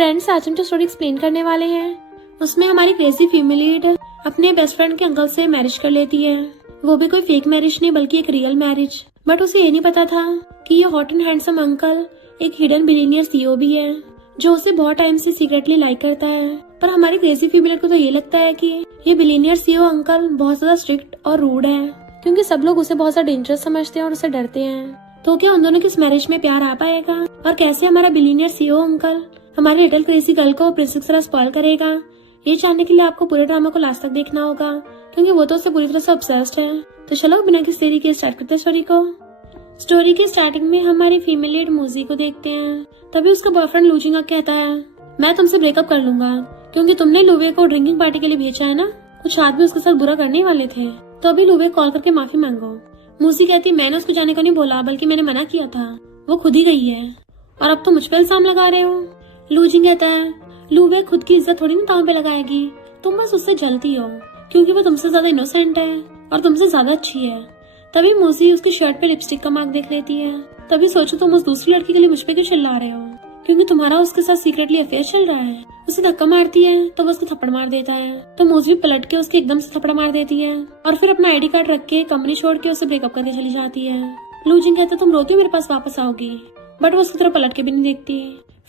Friends, आज हम जो स्टोरी एक्सप्लेन करने वाले हैं उसमें हमारी क्रेजी फीमेल लीड अपने बेस्ट फ्रेंड के अंकल से मैरिज कर लेती है। वो भी कोई फेक मैरिज नहीं बल्कि एक रियल मैरिज। बट उसे ये नहीं पता था कि ये हॉट एंड हैंडसम अंकल एक हिडन बिलियनियर सीईओ भी है जो उसे बहुत टाइम से सीक्रेटली लाइक करता है। पर हमारी क्रेजी फीमेल को तो ये लगता है कि ये बिलियनियर सीईओ अंकल बहुत ज्यादा स्ट्रिक्ट और रूड है, क्योंकि सब लोग उसे बहुत ज्यादा डेंजरस समझते हैं और उसे डरते हैं। तो क्या उन दोनों की इस मैरिज में प्यार आ पाएगा, और कैसे हमारा बिलियनियर सीईओ अंकल हमारी लिटिल क्रेजी गर्ल को प्रिंसेस की तरह स्पॉइल करेगा, ये जानने के लिए आपको पूरे ड्रामा को लास्ट तक देखना होगा, क्योंकि वो तो उससे पूरी तरह से ऑब्सेस्ड है। तो चलो बिना किसी देरी के स्टार्ट करते हैं स्टोरी को। स्टोरी की स्टार्टिंग में हमारी फीमेल लीड मूजी को देखते हैं। तभी उसका बॉयफ्रेंड लूजिंगा कहता है, मैं तुमसे ब्रेकअप कर लूंगा क्योंकि तुमने लुवे को ड्रिंकिंग पार्टी के लिए भेजा है ना। कुछ आदमी उसके साथ बुरा करने वाले थे, तो अभी लुवे कॉल करके माफी मांगो। मूसी कहती, मैंने उसको जाने को नहीं बोला बल्कि मैंने मना किया था, वो खुद ही गई है और अब तुम मुझ पे इल्जाम लगा रहे हो। लूजिंग कहता है, लुवे खुद की इज्जत थोड़ी ना दांव पे लगाएगी, तुम बस उससे जलती हो क्योंकि वो तुमसे ज्यादा इनोसेंट है और तुमसे ज्यादा अच्छी है। तभी मूसी उसकी शर्ट पे लिपस्टिक का मार्क देख लेती है। तभी सोचो तुम उस दूसरी लड़की के लिए मुझ पे क्यों चिल्ला रहे हो, क्योंकि तुम्हारा उसके साथ सीक्रेटली अफेयर चल रहा है। उसे धक्का मारती है तो वो उसको थप्पड़ मार देता है, तो मूसी पलट के उसके एकदम से थप्पड़ मार देती है और फिर अपना आईडी कार्ड रख के कंपनी छोड़ के उसे ब्रेकअप करके चली जाती है। लूजिंग कहता, तुम रो के मेरे पास वापस आओगी, बट वो उसकी तरफ पलट के भी नहीं देखती।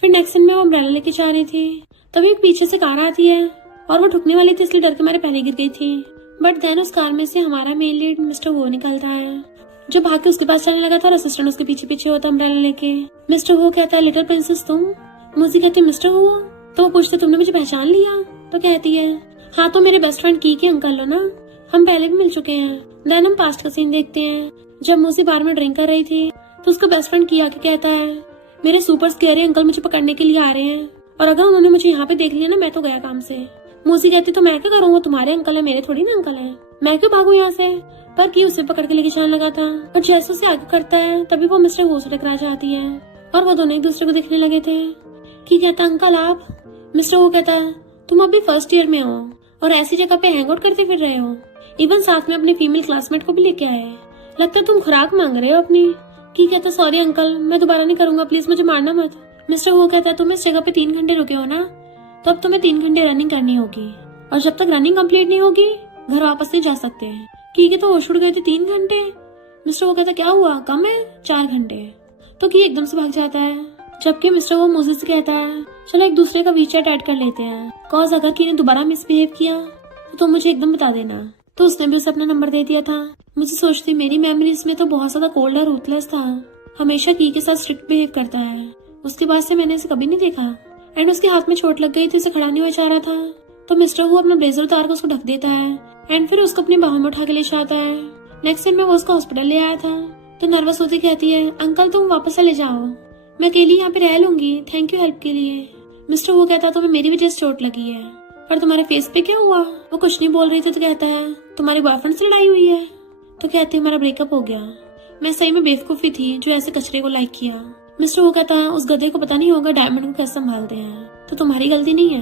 फिर नेक्स्ट सीन में वो अम्ब्रेला लेके जा रही थी, तभी पीछे से कार आती है और वो ठुकने वाली थी, इसलिए डर के मारे पहले गिर गई थी। बट देन उस कार में से हमारा मेन लीड मिस्टर वो निकलता है जो भाग के उसके पास जाने लगा था और असिस्टेंट उसके पीछे पीछे होता अम्ब्रेला लेके। मिस्टर वो कहता है, लिटिल प्रिंसेस तुम? मूजी कहती, मिस्टर वो? तो वो पूछते, तुमने मुझे पहचान लिया? तो कहती है, हाँ तो मेरे बेस्ट फ्रेंड की अंकल हो ना, हम पहले भी मिल चुके हैं। देन हम पास्ट का सीन देखते हैं। जब मूसी बार में ड्रिंक कर रही थी तो उसका बेस्ट फ्रेंड किया के कहता है, मेरे सुपर स्कैरी अंकल मुझे पकड़ने के लिए आ रहे हैं और अगर उन्होंने मुझे यहाँ पे देख लिया ना, मैं तो गया काम से। मूसी कहती, तो मैं क्या करूँ, वो तुम्हारे अंकल है, मेरे थोड़ी ना अंकल है, मैं क्यों भागू यहाँ से। पर की उसे पकड़ के लेके जाने लगा था और जैसे उसे आगे करता है तभी वो मिस्टर वो से टकरा जाती है और वो दोनों एक दूसरे को देखने लगे थे। की कहता, अंकल आप? मिस्टर वो कहता है, तुम अभी फर्स्ट ईयर में हो और ऐसी जगह पे हैंग आउट करते फिर रहे हो, इवन साथ में अपने फीमेल क्लासमेट को भी लेके आए, लगता है तुम खुराक मांग रहे हो अपनी। की कहता, सॉरी अंकल, मैं दोबारा नहीं करूंगा, प्लीज मुझे मारना मत। मिस्टर वो कहता है, तुम इस जगह पे 3 घंटे रुके हो ना, तो अब तुम्हें 3 घंटे रनिंग करनी होगी और जब तक रनिंग कंप्लीट नहीं होगी घर वापस नहीं जा सकते हैं। की तो होश उड़ गए थे, 3 घंटे? मिस्टर वो कहता, क्या हुआ, कम है 4 घंटे? तो की एकदम से भाग जाता है, जबकि मिस्टर वो मूसी से कहता है, चलो एक दूसरे का वीचैट ऐड कर लेते हैं, कॉज अगर की ने दोबारा मिसबिहेव किया तो तुम मुझे एकदम बता देना। तो उसने भी उसे अपना नंबर दे दिया था। मुझे सोचती मेरी मेमोरीज में तो बहुत ज्यादा कोल्ड और रूथलेस था, हमेशा की के साथ स्ट्रिक्ट बिहेव करता है। उसके बाद से मैंने इसे कभी नहीं देखा। एंड उसके हाथ में चोट लग गई थी, उसे खड़ा नहीं हुआ चाह रहा था, तो मिस्टर वो अपना ब्लेजर उतार कर उसको ढक देता है एंड फिर उसको अपनी बाहों में उठा के ले जाता है। नेक्स्ट टाइम में वो उसको हॉस्पिटल ले आया था, तो नर्वस होती कहती है, अंकल तुम वापस चले जाओ, मैं अकेली यहाँ पे रह लूंगी, थैंक यू हेल्प के लिए। मिस्टर वो कहता, तुम्हें मेरी वजह से चोट लगी है, पर तुम्हारे फेस पे क्या हुआ? वो कुछ नहीं बोल रही थी, तो कहता है, तुम्हारे बॉयफ्रेंड से लड़ाई हुई है? तो कहती है, हमारा ब्रेकअप हो गया, मैं सही में बेवकूफी थी जो ऐसे कचरे को लाइक किया। मिस्टर वो कहता है, उस गधे को पता नहीं होगा डायमंड को कैसे संभालते हैं, तो तुम्हारी गलती नहीं है।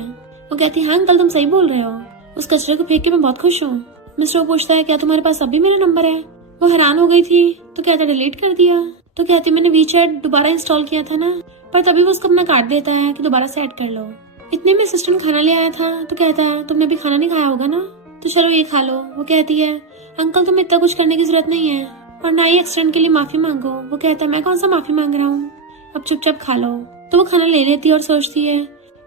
वो कहती है, हाँ अंकल तुम सही बोल रहे हो, उस कचरे को फेंक के मैं बहुत खुश हूँ। मिस्टर वो पूछता है, क्या तुम्हारे पास अभी मेरा नंबर है? वो हैरान हो गई थी, तो कहता डिलीट कर दिया। तो कहती, मैंने वीचैट दोबारा इंस्टॉल किया था ना, पर तभी वो उसको अपना कार्ड देता है कि दोबारा से ऐड कर लो। इतने में असिस्टेंट खाना ले आया था, तो कहता है, तुमने अभी खाना नहीं खाया होगा ना, तो चलो ये खा लो। वो कहती है, अंकल तुम्हें इतना कुछ करने की जरूरत नहीं है और ना ही एक्सीडेंट के लिए माफी मांगो। वो कहता है, मैं कौन सा माफी मांग रहा हूँ, अब चुपचाप खा लो। तो वो खाना ले लेती है और सोचती है,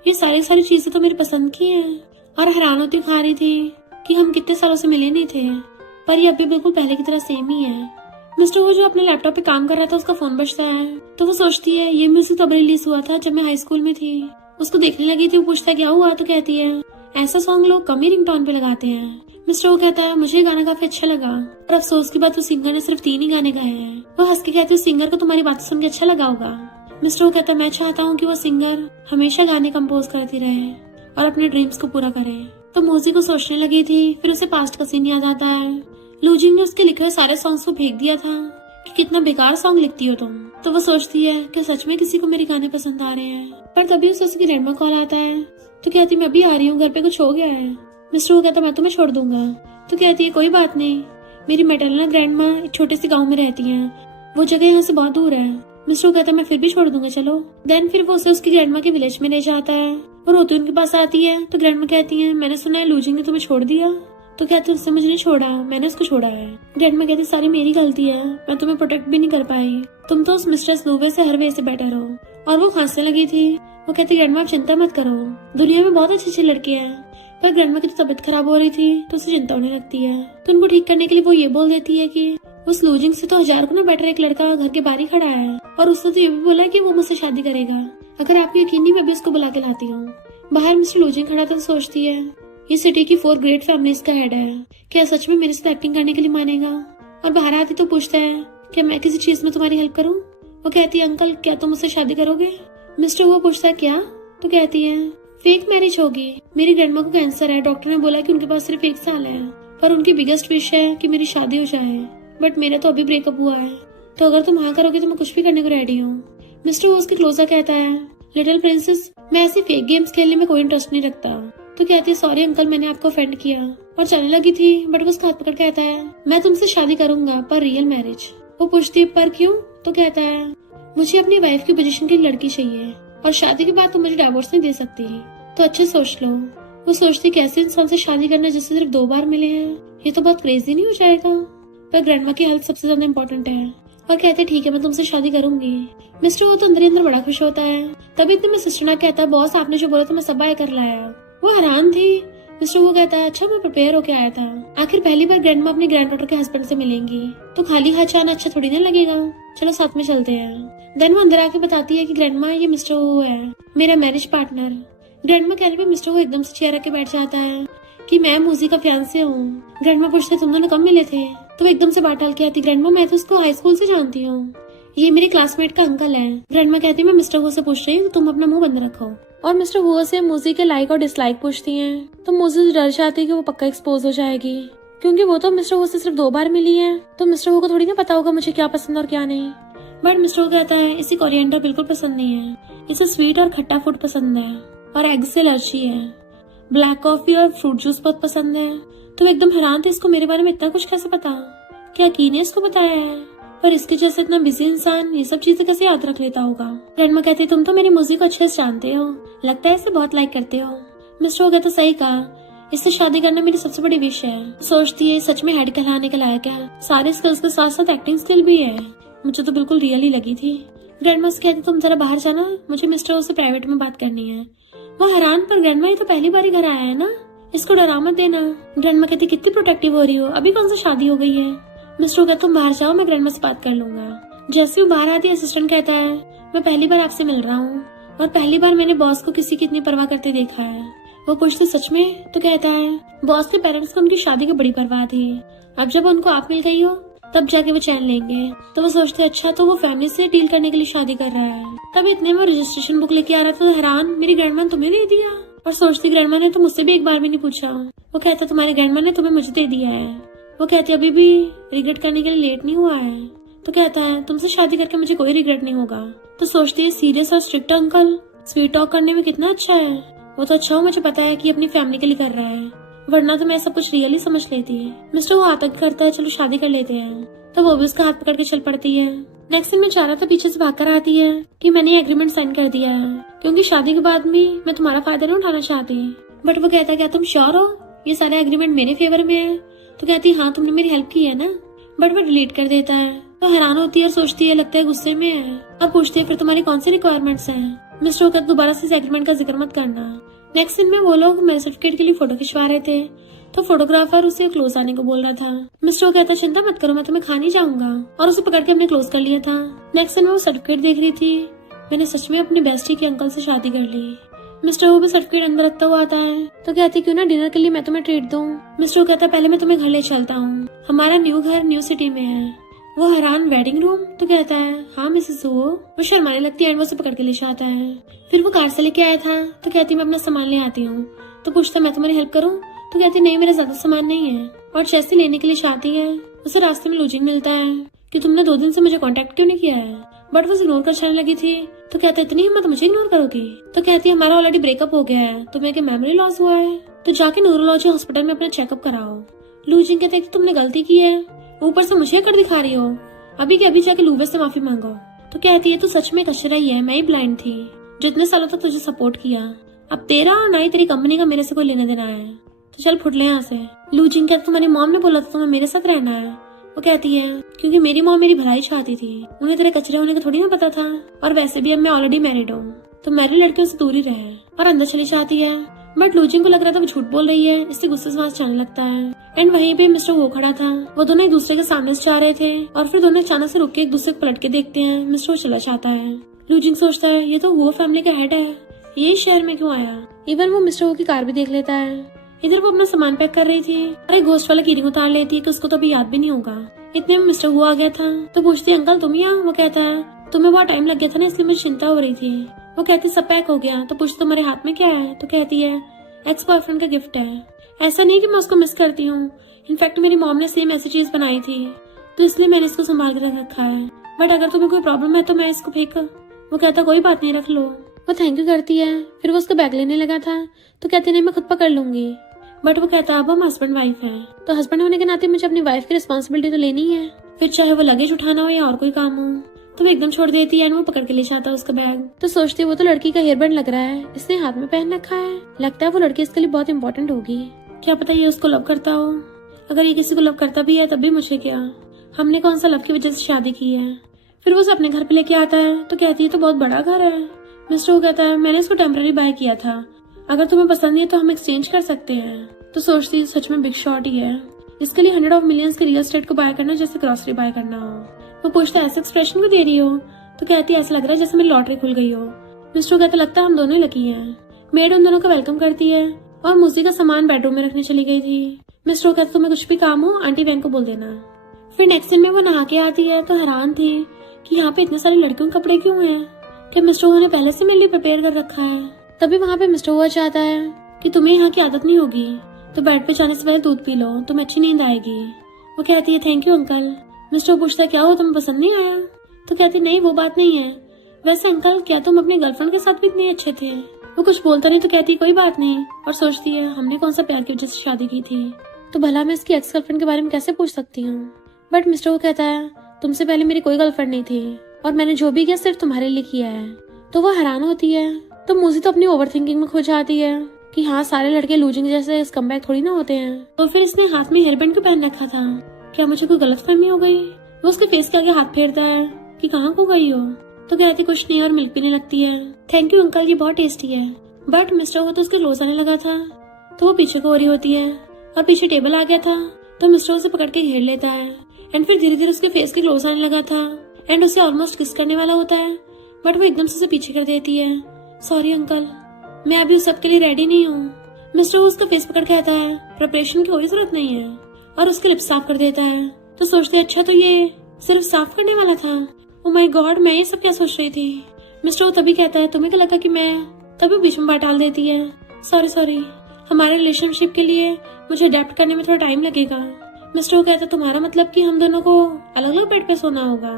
ये सारी चीजें तो मेरी पसंद की हैं, और हैरान होती खा रही थी कि हम कितने सालों से मिले नहीं थे, पर ये अभी बिल्कुल पहले की तरह सेम ही है। मिस्टर वो जो अपने लैपटॉप पे काम कर रहा था, उसका फोन बजता है, तो वो सोचती है, ये म्यूजिक तब रिलीज हुआ था जब मैं हाई स्कूल में थी। उसको देखने लगी थी, वो पूछता है, क्या हुआ? तो कहती है, ऐसा सॉन्ग लोग कम ही रिंगटोन पे लगाते हैं। मिस्टर वो कहता है, मुझे गाना काफी अच्छा लगा, और अफसोस की बात, उस सिंगर ने सिर्फ 3 ही गाने गाए हैं। वो हंस के कहती है, उस सिंगर को तुम्हारी बात सुन के अच्छा लगा होगा। मिस्टर वो कहता है, मैं चाहता हूँ कि वो सिंगर हमेशा गाने कंपोज करती रहे और अपने ड्रीम्स को पूरा करे। तो मूजी को सोचने लगी थी, फिर उसे पास्ट का सीन याद आता है। लूजिंग ने उसके लिखे हुए सारे सॉन्ग्स को फेंक दिया था कि कितना बेकार सॉन्ग लिखती हो तुम। तो वो सोचती है कि सच में किसी को मेरे गाने पसंद आ रहे हैं, पर तभी उसे उसकी ग्रैंडमा कॉल आता है, तो कहती, मैं अभी आ रही हूँ, घर पे कुछ हो गया है। मिस्टर वो कहता, मैं तुम्हें छोड़ दूंगा। तो कहती है, कोई बात नहीं, मेरी मैटरनल ग्रैंडमा एक छोटे से गाँव में रहती है, वो जगह यहाँ से बहुत दूर है, मिस्टर वो कहता है मैं फिर भी छोड़ दूंगा चलो। देन फिर वो उसे उसकी ग्रैंडमा के विलेज में ले जाता है। वो रोती उनके पास आती है तो ग्रैंडमा कहती है मैंने सुना है लूजिंग ने तुम्हें छोड़ दिया। तो कहते उससे मुझे नहीं छोड़ा, मैंने उसको छोड़ा है। ग्रैंडमा कहती सारी मेरी गलती है, मैं तुम्हें प्रोटेक्ट भी नहीं कर पाई, तुम तो उस मिस्ट्रेस लूवे से हर वे से बेटर हो। और वो खांसने लगी थी। वो कहती ग्रैंडमा आप चिंता मत करो, दुनिया में बहुत अच्छी अच्छी लड़की है। पर ग्रैंडमा की तो तबीयत खराब हो रही थी तो उसे चिंता होने लगती है। तो उनको ठीक करने के लिए वो ये बोल देती है कि उस लूजिंग से तो 1000 गुना बेटर एक लड़का घर के बाहर ही खड़ा है, और उसने तो ये भी बोला है कि वो मुझसे शादी करेगा। अगर आपको यकीन नहीं मैं भी उसको बुला के लाती हूँ। बाहर मिस्टर लूजिंग खड़ा था तो सोचती है ये सिटी की 4 ग्रेट फैमिलीज का हेड है, क्या सच में मेरे साथ एक्टिंग करने के लिए मानेगा। और बाहर आती तो पूछता है क्या मैं किसी चीज में तुम्हारी हेल्प करूँ। वो कहती है अंकल क्या तुम मुझसे शादी करोगे। मिस्टर वो पूछता है क्या। तो कहती है फेक मैरिज होगी, मेरी ग्रैंडमा को कैंसर है, डॉक्टर ने बोला कि उनके पास सिर्फ 1 साल है, पर उनकी बिगेस्ट विश है कि मेरी शादी हो जाए, बट मेरा तो अभी ब्रेकअप हुआ है, तो अगर तुम हाँ करोगे तो मैं कुछ भी करने को रेडी हूँ। मिस्टर वो उसके क्लोजर कहता है लिटिल प्रिंसेस मैं ऐसी फेक गेम्स खेलने में कोई इंटरेस्ट नहीं रखता। तो कहती है सॉरी अंकल मैंने आपको ऑफेंड किया, और चलने लगी थी बट वो उसका हाथ पकड़ कहता है मैं तुमसे शादी करूंगा पर रियल मैरिज। वो पूछती है पर क्यों। तो कहता है मुझे अपनी वाइफ की पोजीशन की लड़की चाहिए, और शादी के बाद तुम मुझे डाइवोर्स नहीं दे सकती, तो अच्छे सोच लो। वो सोचती कैसे इंसान से शादी करना जिससे सिर्फ 2 बार मिले हैं, ये तो बहुत क्रेजी नहीं हो जाएगा। पर ग्रैंडमा की हेल्थ सबसे ज्यादा इम्पोर्टेंट है, और कहते ठीक है मैं तुमसे शादी करूंगी। मिस्टर वो तो अंदर ही अंदर बड़ा खुश होता है। तभी इतने में सिस्टर ना कहता है बॉस आपने जो बोला था मैं सब बाय कर लाया। वो हैरान थी। मिस्टर वो कहता है अच्छा मैं प्रिपेयर होके आया था, आखिर पहली बार ग्रैंडमा अपने ग्रैंड डॉटर के हस्बैंड से मिलेंगी, तो खाली हाथ जाना अच्छा थोड़ी ना लगेगा, चलो साथ में चलते हैं। देन वो अंदर आके बताती है कि ग्रैंडमा ये मिस्टर वो है मेरा मैरिज पार्टनर। ग्रैंडमा कहने पे मिस्टर वो एकदम से चेयर रख के बैठ जाता है कि मैं मूजी का फियांसे हूँ। ग्रैंडमा पूछते तुम दोनों कब मिले थे। तो वो एकदम से बात डाल के आती ग्रैंडमा मैं तो उसको हाई स्कूल से जानती हूँ, ये मेरे क्लासमेट का अंकल है। ग्रैंडमा कहती मैं मिस्टर वो से पूछ रही हूँ तुम अपना मुंह बंद रखो। और मिस्टर वो से मूजी के लाइक और डिसलाइक पूछती हैं, तो मूजी डर जाती है कि वो पक्का एक्सपोज हो जाएगी, क्योंकि वो तो मिस्टर वो से सिर्फ 2 बार मिली है, तो मिस्टर वो को थोड़ी ना पता होगा मुझे क्या पसंद और क्या नहीं। बट मिस्टर वो कहता है इसे कोरिएंडर बिल्कुल पसंद नहीं है, इसे स्वीट और खट्टा फूड पसंद है, और एग से एलर्जी है, ब्लैक कॉफी और फ्रूट जूस बहुत पसंद है। तो एकदम हैरान थे इसको मेरे बारे में इतना कुछ कैसे पता, क्या की ने इसको बताया है, पर इसके जैसे इतना बिजी इंसान ये सब चीजें कैसे याद रख लेता होगा। ग्रैंडमा कहती तुम तो मेरी म्यूजिक को अच्छे से जानते हो, लगता है इसे बहुत लाइक करते हो। मिस्टर वो कहता सही कहा, इससे शादी करना मेरी सबसे बड़ी विश है। सोचती है सच में हेड कहलाने के लायक है, सारे स्किल्स के साथ साथ एक्टिंग स्किल भी है, मुझे तो बिल्कुल रियल ही लगी थी। ग्रैंडमा से कहती तुम जरा बाहर जाना, मुझे मिस्टर से प्राइवेट में बात करनी है। वो हैरान पर ग्रैंडमा ये तो पहली बार ही घर आया है ना, इसको डरा मत देना। ग्रैंडमा कहती कितनी प्रोटेक्टिव हो रही हो, अभी कौन सा शादी हो गई है। मिस्टर कहता तुम बाहर जाओ मैं ग्रैंडमा से बात कर लूंगा। जैसे वो बाहर आती असिस्टेंट कहता है मैं पहली बार आपसे मिल रहा हूँ, और पहली बार मैंने बॉस को किसी की इतनी परवाह करते देखा है। वो पूछते सच में। तो कहता है बॉस के पेरेंट्स को उनकी शादी की बड़ी परवाह थी, अब जब उनको आप मिल गई हो तब जाके वो चैन लेंगे। तो वो सोचते अच्छा तो वो फैमिली से डील करने के लिए शादी कर रहा है। तब इतने में रजिस्ट्रेशन बुक लेके आ रहा था, तो हैरान मेरी ग्रैंडमा ने तुम्हें नहीं दिया, और सोचती ग्रैंडमा ने तो मुझसे भी एक बार भी नहीं पूछा। वो कहता तुम्हारे ग्रैंडमा ने तुम्हें मुझे दे दिया है। वो कहती अभी भी रिग्रेट करने के लिए लेट नहीं हुआ है। तो कहता है तुमसे शादी करके मुझे कोई रिग्रेट नहीं होगा। तो सोचती है सीरियस और स्ट्रिक्ट अंकल स्वीट टॉक करने में कितना अच्छा है, वो तो अच्छा हो मुझे पता है कि अपनी फैमिली के लिए कर रहा है, वरना तो मैं सब कुछ रियली समझ लेती है। मिस्टर वो आतंक करता है चलो शादी कर लेते हैं, तो वो भी उसका हाथ पकड़ के चल पड़ती है। नेक्स्ट दिन में चारा तो पीछे से भाग कर आती है कि मैंने एग्रीमेंट साइन कर दिया है, क्योंकि शादी के बाद में मैं तुम्हारा फायदा नहीं उठाना चाहती। बट वो कहता है क्या तुम श्योर हो ये सारा एग्रीमेंट मेरे फेवर में है। तो कहती हाँ तुमने मेरी हेल्प की है ना। बट वो डिलीट कर देता है। तो हैरान होती है और सोचती है लगता है गुस्से में है। अब पूछती है फिर तुम्हारी कौन सी रिक्वायरमेंट्स हैं। मिस्टर कहता दोबारा से इस एग्रीमेंट का जिक्र मत करना। नेक्स्ट दिन में वो लोग मैरिज सर्टिफिकेट के लिए फोटो खिंचवा रहे थे, तो फोटोग्राफर उसे क्लोज आने को बोल रहा था। मिस्टर कहता चिंता मत करो मैं तुम्हें खाने जाऊंगा, और उसे पकड़ के हमने क्लोज कर लिया था। नेक्स्ट दिन में वो सर्टिफिकेट देख रही थी, मैंने सच में अपने बेस्टी के अंकल से शादी कर ली। मिस्टर वो भी सर्टिफिकेट अंदर रखता हुआ आता है, तो कहती क्यों ना डिनर के लिए मैं तुम्हें ट्रीट दूं। मिस्टर कहता पहले मैं तुम्हें घर ले चलता हूँ, हमारा न्यू घर न्यू सिटी में है। वो हैरान वेडिंग रूम। तो कहता है हाँ मिसेस वो शर्माने लगती है एंड वो उसे पकड़ के ले जाता है। फिर वो कार से लेके आया था, तो कहती मैं अपना सामान ले आती हूँ। तो पूछता मैं तुम्हारी हेल्प करूँ। तो कहती नहीं मेरा ज्यादा सामान नहीं है, और जैसे लेने के लिए चाहती है उसे रास्ते में लूजिंग मिलता है कि तुमने 2 दिन से मुझे कांटेक्ट क्यों नहीं किया है। बट वो इग्नोर कर चलने लगी थी। तो कहते इतनी हिम्मत मुझे इग्नोर करोगी। तो कहती है हमारा ऑलरेडी ब्रेकअप हो गया है, तुम्हें क्या मेमोरी लॉस हुआ है, तो जाके न्यूरोलॉजी हॉस्पिटल में अपना चेकअप कराओ। लूजिंग कहते तुमने गलती की है, ऊपर से मुझे कर दिखा रही हो, अभी के अभी जाके लूवे से माफी मांगो। तो कहती है तू सच में कचरा ही है, मैं ही ब्लाइंड थी जो इतने सालों तक तुझे सपोर्ट किया। अब तेरा और ना ही तेरी कंपनी का मेरे से कोई लेना देना है, तो चल फुट ले यहाँ से। लू जिंग कहता तुम्हारी मॉम ने बोला था तुम्हें मेरे साथ रहना है। वो कहती है क्योंकि मेरी मॉम मेरी भलाई चाहती थी, उन्हें तेरे कचरे होने का थोड़ी ना पता था, और वैसे भी अब मैं ऑलरेडी मैरिड हूँ तो मैरिड लड़कियों से दूर ही रहे। और अंदर चली जाती है। बट लू जिंग को लग रहा था वो झूठ बोल रही है, इससे गुस्से से वहां से जाने लगता है। एंड वहीं पे मिस्टर वो खड़ा था। वो दोनों एक दूसरे के सामने से जा रहे थे और फिर दोनों अचानक से रुक के एक दूसरे को पलट के देखते हैं। मिस्टर वो चला जाता है। लू जिंग सोचता है ये तो वो फैमिली का हेड है, ये शहर में क्यों आया। इवन वो मिस्टर वो की कार भी देख लेता है। इधर वो अपना सामान पैक कर रही थी और एक घोस्ट वाला कीरिंग उतार लेती है कि उसको तो अभी याद भी नहीं होगा। इतने में मिस्टर वो आ गया था तो पूछती है अंकल तुम यहाँ। वो कहता है तुम्हें बहुत टाइम लग गया था ना, इसलिए मुझे चिंता हो रही थी। वो कहती सब पैक हो गया। तो पूछती तुम्हारे हाथ में क्या है। तो कहती है एक्स बॉयफ्रेंड का गिफ्ट है। ऐसा नहीं कि मैं उसको मिस करती हूँ, इनफैक्ट मेरी मॉम ने सेम ऐसी चीज बनाई थी तो इसलिए मैंने इसको संभाल कर रखा है। बट अगर तुम्हें कोई प्रॉब्लम है तो मैं इसको फेंक। वो कहता कोई बात नहीं रख लो। वो थैंक यू करती है। फिर वो उसका बैग लेने लगा था तो कहती नहीं मैं खुद पकड़ लूंगी। बट वो कहता अब हम हस्बैंड वाइफ है तो हस्बैंड होने के नाते मुझे अपनी वाइफ की रिस्पॉन्सिबिलिटी तो लेनी है, फिर चाहे वो लगेज उठाना हो या और कोई काम हो। तो वो एकदम छोड़ देती है एंड वो पकड़ के ले जाता है उसका बैग। तो सोचती है वो तो लड़की का हेयर बैंड लग रहा है, इसने हाथ में पहन रखा है, लगता है वो लड़की इसके लिए बहुत इंपॉर्टेंट होगी। क्या पता ये उसको लव करता हो। अगर ये किसी को लव करता भी है तब भी मुझे क्या, हमने कौन सा लव की वजह से शादी की है। फिर वो उसे अपने घर पे लेके आता है तो कहती है तो बहुत बड़ा घर है। मिस्टर वो कहता है मैंने इसको टेम्पररी बाय किया था, अगर तुम्हें पसंद नहीं है तो हम एक्सचेंज कर सकते हैं। तो सोचती है सच में बिग शॉट ही है, इसके लिए 100 ऑफ मिलियंस के रियल एस्टेट को बाय करना जैसे ग्रोसरी बाय करना हो। वो पूछता है ऐसे एक्सप्रेशन क्यों दे रही हो। तो कहती है ऐसा लग रहा है जैसे मेरी लॉटरी खुल गई हो। मिस्टर कहता लगता है हम दोनों ही लकी हैं। मेड उन दोनों का वेलकम करती है और मूसी का सामान बेडरूम में रखने चली गई थी। मिस्टर कहता तुम्हें कुछ भी काम हो आंटी वैन को बोल देना। फिर नेक्स्ट दिन में वो नहा के आती है तो हैरान थी कि यहाँ पे इतने सारे लड़कियों के कपड़े क्यों हैं, क्या मिस्टर ने पहले से मेरे लिए प्रिपेयर कर रखा है। तभी वहाँ पे मिस्टर हुआ चाहता है कि तुम्हें यहाँ की आदत नहीं होगी तो बेड पे जाने से पहले दूध पी लो, तुम्हें अच्छी नींद आएगी। वो कहती है थैंक यू अंकल। मिस्टर पूछता है क्या हो तुम्हें पसंद नहीं आया। तो कहती नहीं वो बात नहीं है, वैसे अंकल क्या तुम अपने गर्लफ्रेंड के साथ भी इतने अच्छे थे। वो कुछ बोलता नहीं तो कहती कोई बात नहीं, और सोचती है हमने कौन सा प्यार की वजह से शादी की थी तो भला मैं इसकी एक्स गर्लफ्रेंड के बारे में कैसे पूछ सकती हूँ। बट मिस्टर वो कहता है तुमसे पहले मेरी कोई गर्लफ्रेंड नहीं थी और मैंने जो भी किया सिर्फ तुम्हारे लिए किया है। तो वो हैरान होती है। तो मूजी तो अपनी ओवर थिंकिंग में खो जाती है कि हाँ सारे लड़के लूजिंग जैसे स्कमबैग थोड़ी ना होते हैं। तो फिर इसने हाथ में हेयर बैंड क्यों पहन रखा था, क्या मुझे कोई गलतफहमी हो गई। वो उसके फेस के आगे हाथ फेरता है कि कहाँ को गई हो। तो कहती कुछ नहीं और मिल्क पीने लगती है। थैंक यू अंकल ये बहुत टेस्टी है। बट मिस्टर को तो उसके क्लोज आने लगा था तो वो पीछे को हो रही होती है और पीछे टेबल आ गया था तो मिस्टर उसे पकड़ के घेर लेता है एंड फिर धीरे धीरे उसके फेस के क्लोज आने लगा था एंड उसे ऑलमोस्ट किस करने वाला होता है। बट वो एकदम से उसे पीछे कर देती है। सॉरी अंकल मैं अभी उस सब के लिए रेडी नहीं हूँ। मिस्टर उसका फेस पकड़ कहता है प्रिपरेशन की कोई जरूरत नहीं है और उसके लिप्स साफ कर देता है। तो सोचते अच्छा तो ये सिर्फ साफ करने वाला था। ओ माय गॉड मैं ये सब क्या सोच रही थी। मिस्टर वो तभी कहता है तुम्हें क्या लगा कि मैं, तभी बीच में बात डाल देती है सॉरी हमारे रिलेशनशिप के लिए मुझे अडेप्ट करने में थोड़ा टाइम लगेगा। मिस्टर वो कहता है तुम्हारा मतलब कि हम दोनों को अलग अलग बेड पे सोना होगा।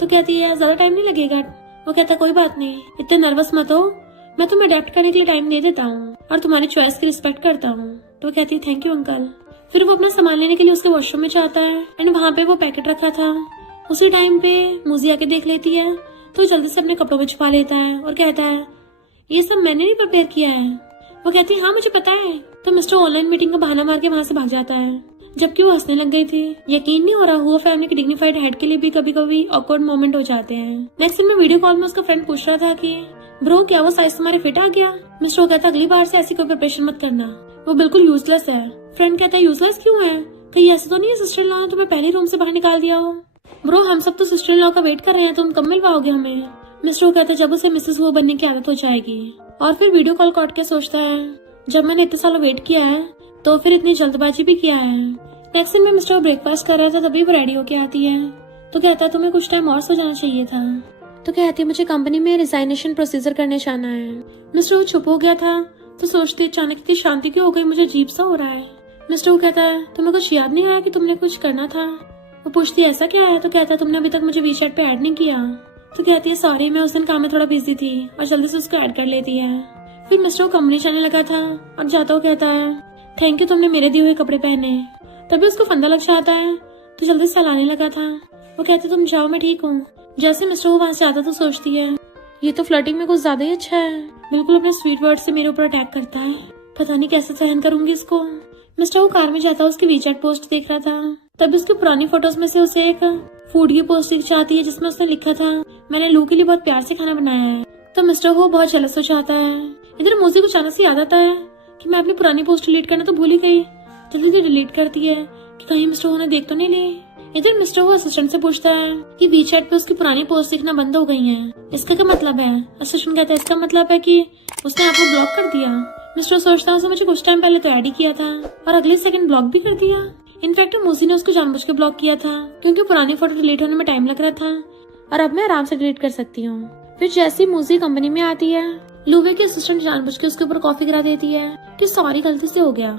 तो कहती है ज्यादा टाइम नहीं लगेगा। वो कहता कोई बात नहीं इतने नर्वस मत हो, मैं तुम्हें अडेप्ट करने के लिए टाइम दे देता हूँ और तुम्हारी चॉइस की रिस्पेक्ट करता हूँ। तो वो कहती है थैंक यू अंकल। फिर वो अपना सामान लेने के लिए उसके वॉशरूम में जाता है एंड वहाँ पे वो पैकेट रखा था। उसी टाइम पे मूजी आके देख लेती है तो जल्दी से अपने कपड़ों में छुपा लेता है और कहता है ये सब मैंने नहीं प्रिपेयर किया है। वो कहती है हाँ मुझे पता है। तो मिस्टर ऑनलाइन मीटिंग का बहाना मार के वहाँ से भाग जाता है जबकि वो हंसने लग गई थी। यकीन नहीं हो रहा हुआ फैमिली के डिग्निफाइड हेड के लिए भी कभी कभी ऑकवर्ड मोमेंट हो जाते हैं। नेक्स्ट दिन में वीडियो कॉल में उसका फ्रेंड पूछ रहा था कि ब्रो क्या वो साइज तुम्हारे फिट आ गया। मिस्टर कहता अगली बार से ऐसी कोई प्रिपरेशन मत करना, वो बिल्कुल यूजलेस है। फ्रेंड कहता है यूजलेस क्यों है, कहीं ऐसा तो नहीं है सिस्टर इन लॉ ने तुम्हें पहले रूम से बाहर निकाल दिया हो। ब्रो हम सब तो सिस्टर इन लॉ का वेट कर रहे हैं, तुम कब मिलवाओगे हमें। मिस्टर कहता है जब उसे मिसेस वो बनने की आदत हो जाएगी। और फिर वीडियो कॉल काट के सोचता है जब मैंने इतने सालों वेट किया है तो फिर इतनी जल्दबाजी भी किया है। नेक्स्ट दिन में मिस्टर ब्रेकफास्ट कर रहा था तभी वो रेडी होके आती है तो कहता है तुम्हें कुछ टाइम और सो जाना चाहिए था। तो कहती है मुझे कंपनी में रिजाइनेशन प्रोसीजर करने जाना है। मिस्टर वो चुप हो गया था तो सोचते अचानक इतनी शांति क्यों हो गई, मुझे अजीब सा हो रहा है। मिस्टर वो कहता है तुम्हें कुछ याद नहीं आया कि तुमने कुछ करना था। वो पूछती है ऐसा क्या है। तो कहता है तुमने अभी तक मुझे वीचैट पे ऐड नहीं किया। तो कहती है सॉरी मैं उस दिन काम में थोड़ा बिजी थी और जल्दी से उसको ऐड कर लेती है। फिर मिस्टर वो कंपनी जाने लगा था और जाता हुआ कहता है थैंक यू तुमने मेरे दिए हुए कपड़े पहने। तभी उसको फंदा लग जाता है तो जल्दी से सहलाने लगा था। वो कहते तुम जाओ मैं ठीक हूँ। जैसे मिस्टर वो वहाँ से आता तो सोचती है ये तो फ्लर्टिंग में कुछ ज्यादा ही अच्छा है, बिल्कुल अपने स्वीट वर्ड से मेरे ऊपर अटैक करता है, पता नहीं कैसे सहन करूंगी इसको। मिस्टर वो कार में जाता उसकी वीचैट पोस्ट देख रहा था, तब उसकी पुरानी फोटोज में से उसे एक फूड की पोस्ट दिख आती है जिसमें उसने लिखा था मैंने लू के लिए बहुत प्यार से खाना बनाया है। तो मिस्टर वो बहुत जलस हो जाता है। इधर मोजी को अचानक से याद आता है कि मैं अपनी पुरानी पोस्ट डिलीट करना तो भूल ही गई। जल्दी से डिलीट करती है कि कहीं मिस्टर वो ने देख तो नहीं ली। इधर मिस्टर वो असिस्टेंट से पूछता है कि वीचैट पे उसकी पुरानी पोस्ट दिखना बंद हो गई है, इसका क्या मतलब है। असिस्टेंट कहता है इसका मतलब है कि उसने आपको ब्लॉक कर दिया। मिस्टर सोचता है उसे मुझे कुछ टाइम पहले तो ऐड ही किया था और अगले सेकंड ब्लॉक भी कर दिया। इनफैक्ट मोजी ने उसको जानबूझ के ब्लॉक किया था क्योंकि पुरानी फोटो डिलीट होने में टाइम लग रहा था और अब मैं आराम से डिलीट कर सकती हूँ। फिर जैसी मोजी कंपनी में आती है, लूवे की असिस्टेंट जानबूझ के उसके ऊपर कॉफी गिरा देती है कि सॉरी गलती से हो गया।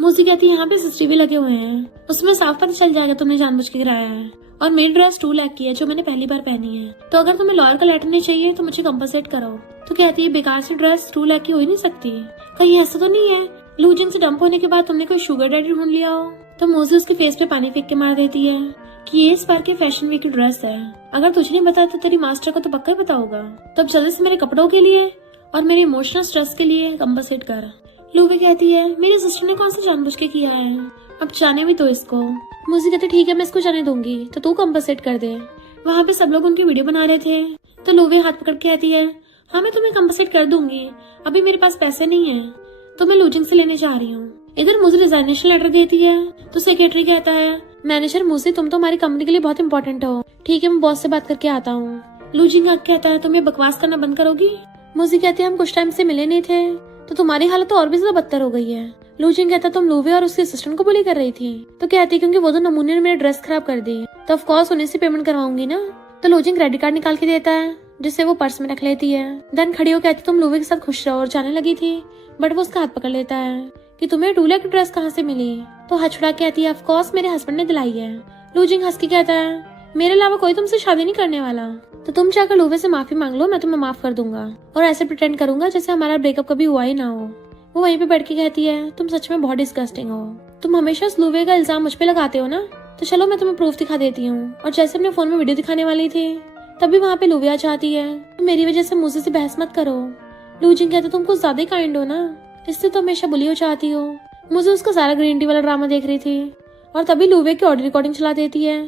मोजी कहती है यहाँ पे सीसीटीवी लगे हुए हैं, उसमें साफ पता चल जाएगा तुमने जानबूझ के गिराया है और मेरी ड्रेस 2 लाख की है जो मैंने पहली बार पहनी है, तो अगर तुम्हें लॉयर का लेटर नहीं चाहिए तो मुझे कंपनसेट करो। तो कहती है बेकार सी ड्रेस 2 लाख की हो ही नहीं सकती, कहीं ऐसा तो नहीं है लू जिन से डंप होने के बाद तुमने कोई शुगर डैडी ढूंढ लिया हो। तो मोजी उसके फेस पे पानी फेंक के मार देती है कि ये इस बार के फैशन वीक की ड्रेस है, अगर तुझे नहीं बताया तो तेरी मास्टर को तो पक्का ही पता होगा, तो अब जल्दी से मेरे कपड़ों के लिए और मेरे इमोशनल स्ट्रेस के लिए कंपनसेट कर। लूबी कहती है मेरी सिस्टर ने कौन सा जानबूझ के किया है, अब जाने भी तो इसको। मोजी कहते ठीक है मैं इसको जाने दूंगी, तो तू कंपनसेट कर दे। वहाँ पे सब लोग उनकी वीडियो बना रहे थे, तो लूबी हाथ पकड़ के कहती है हाँ मैं तुम्हें कंपनसेट कर दूंगी, अभी मेरे पास पैसे नहीं है तो मैं लूजिंग से लेने जा रही हूँ। इधर मुझे रिजाइनेशन लेटर देती है, तो सेक्रेटरी कहता है मैनेजर मुझे तुम तो हमारी कंपनी के लिए बहुत इंपॉर्टेंट हो, ठीक है मैं बॉस से बात करके आता हूँ। लूजिंग कहता है तुम ये बकवास करना बंद करोगी। मुझे कहती है हम कुछ टाइम से मिले नहीं थे तो तुम्हारी हालत तो और भी ज्यादा बदतर हो गई है। लूजिंग कहता तुम लूवे और उसके असिस्टेंट को बुली कर रही थी, तो कहती क्योंकि वो तो नमूने ने मेरी ड्रेस खराब कर दी, तो ऑफ कोर्स उन्हीं से पेमेंट करवाऊंगी ना। तो लूजिंग क्रेडिट कार्ड निकाल के देता है जिससे वो पर्स में रख लेती है। देन खड़ी हो कहती तुम लूवे के साथ खुश रहो और जाने लगी थी, बट वो उसका हाथ पकड़ लेता है कि तुम्हें 2 लाख की ड्रेस कहाँ से मिली। तो हाथ छुड़ा के कहती है ऑफ कोर्स मेरे हस्बैंड ने दिलाई है। लूजिंग हंस के कहता है मेरे अलावा कोई तुमसे शादी नहीं करने वाला, तो तुम जाकर लूवे से माफी मांग लो, मैं तुम्हें माफ कर दूंगा और ऐसे प्रिटेंड करूंगा जैसे हमारा ब्रेकअप कभी हुआ ही ना हो। वो वहीं पे बैठ के कहती है तुम सच में बहुत डिस्गस्टिंग हो, तुम हमेशा उस लूवे का इल्जाम मुझ पे लगाते हो ना, तो चलो मैं तुम्हें प्रूफ दिखा देती हूँ। और जैसे अपने फोन में वीडियो दिखाने वाली थी तभी वहाँ पे लूवे आ जाती है, तो मेरी वजह से मुझसे से बहस मत करो। लूजिंग कहते तुम कुछ ज्यादा काइंड हो ना, इससे तो हमेशा बुली हो जाती हो। मुझे उसका सारा ग्रीन टी वाला ड्रामा देख रही थी और तभी लूवे की ऑडियो रिकॉर्डिंग चला देती है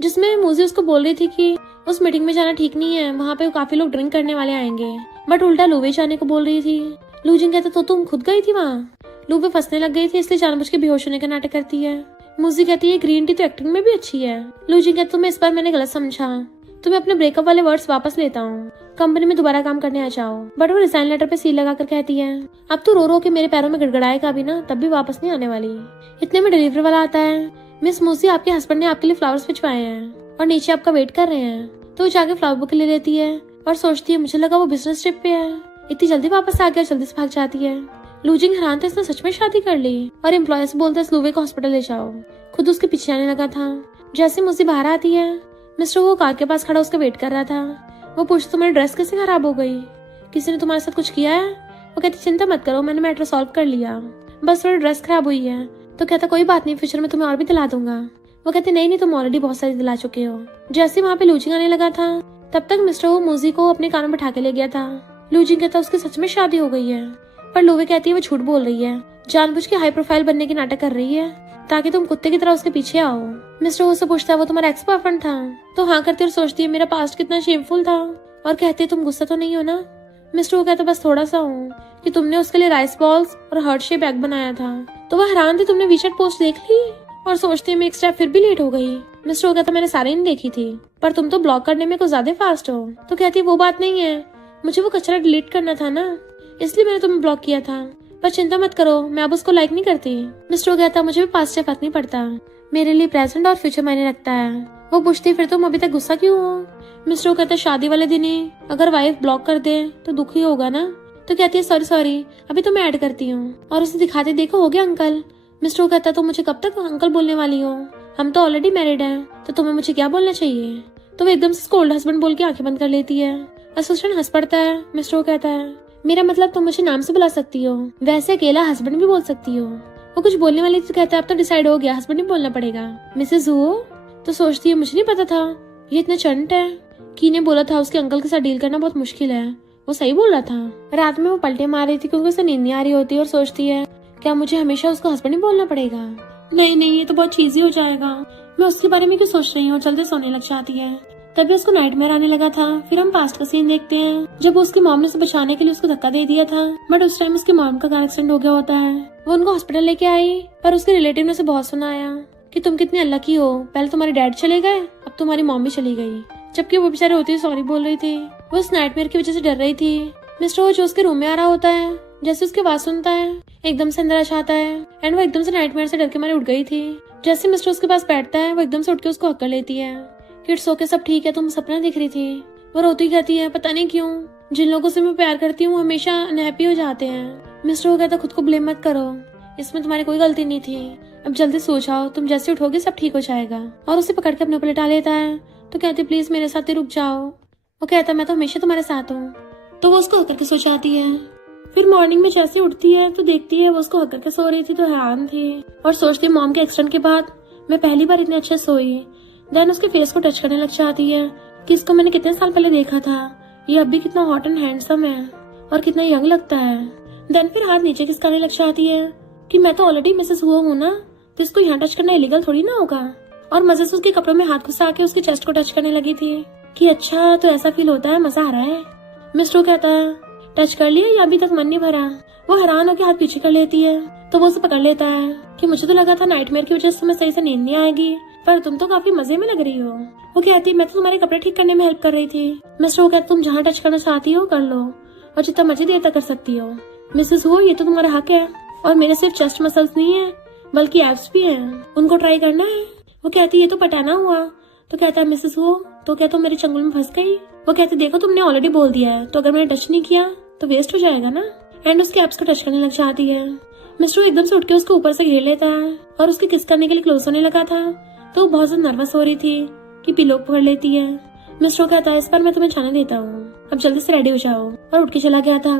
जिसमें मुझे उसको बोल रही थी कि उस मीटिंग में जाना ठीक नहीं है, वहाँ पे काफी लोग ड्रिंक करने वाले आएंगे, बट उल्टा लूवे जाने को बोल रही थी। लूजिंग कहते तो तुम खुद गई थी वहाँ, लूवे फंसने लग गई थी इसलिए जानबूझ के बेहोश होने का नाटक करती है। मुझे कहती है ग्रीन टी तो एक्टिंग में भी अच्छी है। लूजिंग कहते तुम्हें इस बार मैंने गलत समझा, तुम्हें अपने ब्रेकअप वाले वर्ड्स वापस लेता हूँ, कंपनी में दोबारा काम करने आ जाओ। बट वो रिजाइन लेटर पे सील लगा कर कहती है अब तो रो के मेरे पैरों में गिड़गड़ाएगा भी ना तब भी वापस नहीं आने वाली। इतने में डिलीवरी वाला आता है मिस मूसी आपके हस्बैंड ने आपके लिए फ्लावर्स भिजवाए हैं और नीचे आपका वेट कर रहे हैं। तो वो जाके फ्लावर बुक ले लेती है और सोचती है मुझे लगा वो बिजनेस ट्रिप पे है, इतनी जल्दी वापस आ गया, जल्दी से भाग जाती है। लूजिंग हैरान था इसने सच में शादी कर ली और एम्प्लॉयर से बोलता है इस लूवे को हॉस्पिटल ले जाओ, खुद उसके पीछे आने लगा था। जैसे मुझसे बाहर आती है मिस्टर वो कार के पास खड़ा उसका वेट कर रहा था। वो पूछता तुम्हारी ड्रेस कैसे खराब हो गई, किसी ने तुम्हारे साथ कुछ किया है। वो कहती चिंता मत करो मैंने मैटर सॉल्व कर लिया, बस थोड़ी ड्रेस खराब हुई है। तो कहता कोई बात नहीं फ्यूचर में तुम्हें और भी दिला दूंगा। वो कहते नहीं तुम ऑलरेडी बहुत सारी दिला चुके हो। जैसे वहाँ पे लूजिंग आने लगा था तब तक मिस्टर वो मूजी को अपने कानों में बैठा के ले गया था। लूजिंग कहता उसकी सच में शादी हो गई है, पर लूवे कहती है वो झूठ बोल रही है, जानबूझ के हाई प्रोफाइल बनने की नाटक कर रही है ताकि तुम कुत्ते की तरह उसके पीछे आओ। मिस्टर वो से पूछता है वो तुम्हारा एक्स बॉयफ्रेंड था, तो हाँ करती और सोचती है मेरा पास्ट कितना शेमफुल था और कहती है तुम गुस्सा तो नहीं हो ना। मिस्टर वो कहता बस थोड़ा सा हूँ कि तुमने उसके लिए राइस बॉल्स और हार्ट शेप एग बनाया था। तो वह हैरान थी तुमने वीचैट पोस्ट देख ली और सोचती है मैं एक स्टेप फिर भी लेट हो गई। मिस्टर वो कहता मैंने सारे नहीं देखी थी, पर तुम तो ब्लॉक करने में कुछ ज्यादा फास्ट हो। तो कहती वो बात नहीं है, मुझे वो कचरा डिलीट करना था ना, इसलिए मैंने तुम्हें ब्लॉक किया था, पर चिंता मत करो मैं अब उसको लाइक नहीं करती। मिस्टर कहता मुझे भी पास्ट से फर्क नहीं पड़ता, मेरे लिए प्रेजेंट और फ्यूचर मायने रखता है। वो पूछती फिर तुम अभी तक गुस्सा क्यों हो। मिस्टर कहता शादी वाले दिन ही अगर वाइफ ब्लॉक कर दे तो दुखी होगा ना। तो कहती है सॉरी अभी तो मैं ऐड करती हूँ और उसे दिखाते देखो हो गया अंकल। मिस्टर कहता तो मुझे कब तक अंकल बोलने वाली हो, हम तो ऑलरेडी मैरिड हैं, तो तुम्हें मुझे क्या बोलना चाहिए। तो वो एकदम से स्कोल्ड हस्बैंड बोल के आंखें बंद कर लेती है। असिस्टेंट हंस पड़ता है। मिस्टर कहता है मेरा मतलब तुम मुझे नाम से बुला सकती हो, वैसे अकेला हस्बैंड भी बोल सकती हो। वो कुछ बोलने वाली तो कहता है अब तो डिसाइड हो गया हस्बैंड ही बोलना पड़ेगा। मिसेज हो तो सोचती है मुझे नहीं पता था ये इतना चंट है, की ने बोला था उसके अंकल के साथ डील करना बहुत मुश्किल है। वो सही बोल रहा था। रात में वो पलटे मार रही थी क्योंकि उसे नींद नहीं आ रही होती और सोचती है क्या मुझे हमेशा उसको हस्बैंड ही बोलना पड़ेगा। नहीं नहीं, ये तो बहुत चीजी हो जाएगा। मैं उसके बारे में क्यों सोच रही हूँ। जल्दी सोने लग जाती है। तभी उसको नाइटमेयर आने लगा था। फिर हम पास्ट का सीन देखते हैं जब उसकी मॉम ने उसे बचाने के लिए उसको धक्का दे दिया था, बट उस टाइम उसकी मॉम का कार एक्सीडेंट हो गया होता है। वो उनको हॉस्पिटल लेके आई, पर उसके रिलेटिव ने उसे बहुत सुनाया कि तुम कितनी अनलकी हो, पहले तुम्हारे डैड चले गए, अब तुम्हारी मॉम भी चली गई। जबकि वो बेचारे होती सॉरी बोल रही थी। वो उस नाइटमेयर की वजह से डर रही थी। मिस्टर वो जो उसके रूम में आ रहा होता है, जैसे उसकी आवाज सुनता है एकदम से अंदर आ जाता है एंड वो एकदम से नाइटमेयर से डर के मारे उठ गई थी। जैसे मिस्टर उसके पास बैठता है वो एकदम से उठ के उसको हक कर लेती है। किड्स सो के सब ठीक है, तुम सपना दिख रही थी। वो रोती कहती है पता नहीं क्यों जिन लोगों से मैं प्यार करती हूँ हमेशा अनहैप्पी हो जाते हैं। मिस्टर वो कहता खुद को ब्लेम मत करो, इसमें तुम्हारी कोई गलती नहीं थी, अब जल्दी सो जाओ, तुम जैसे उठोगे सब ठीक हो जाएगा। और उसे पकड़ के अपने ऊपर लिटा लेता है। तो कहती प्लीज मेरे साथ ही रुक जाओ। वो कहता मैं तो हमेशा तुम्हारे साथ हूँ। तो वो उसको हक करके सो जाती है। फिर मॉर्निंग में जैसे उठती है तो देखती है वो उसको हक करके सो रही थी तो हैरान थी और सोचती है मॉम के एक्सीडेंट के बाद मैं पहली बार इतने अच्छे सोई। देन उसके फेस को टच करने लग जाती है कि इसको मैंने कितने साल पहले देखा था, ये अब भी कितना हॉट एंड हैंडसम है और कितना यंग लगता है। देन फिर हाथ नीचे खिसकाने लग जाती है कि मैं तो ऑलरेडी मिसेस हुआ हूँ ना, तो इसको यहाँ टच करना इलीगल थोड़ी ना होगा। और मजे से उसके कपड़ों में हाथ घुसा के उसके चेस्ट को टच करने लगी थी कि अच्छा तो ऐसा फील होता है, मजा आ रहा है। मिस्टर कहता है टच कर लिया या अभी तक मन नहीं भरा। वो हैरान होकर हाथ पीछे कर लेती है तो वो उसे पकड़ लेता है कि मुझे तो लगा था नाइटमेयर की वजह से तुम्हें सही से नींद नहीं आएगी, पर तुम तो काफी मजे में लग रही हो। वो कहती मैं तो तुम्हारे कपड़े ठीक करने में हेल्प कर रही थी। मिस्टर वो कहता तुम जहाँ टच करना चाहती हो कर लो और जितना मर्जी देर तक कर सकती हो। मिसेस हो ये तो तुम्हारा हक है और मेरे सिर्फ चेस्ट मसल्स नहीं है बल्कि एब्स भी हैं, उनको ट्राई करना है। वो कहती ये तो पटाना हुआ। तो कहता है मिसेस हो तो क्या तुम मेरे चंगुल में फंस गई। वो कहती देखो तुमने ऑलरेडी बोल दिया है तो अगर मैंने टच नहीं किया तो वेस्ट हो जाएगा ना। एंड उसके एब्स को टच करने लग जाती है। मिस्टर एकदम से उठ के उसको ऊपर से घेर लेता है और उसके किस करने के लिए क्लोज होने लगा था तो वो बहुत ज्यादा नर्वस हो रही थी कि पिलो पकड़ लेती है। मिस्टर कहता है इस बार मैं तुम्हें जाने देता हूँ, अब जल्दी से रेडी हो जाओ, और उठ के चला गया था।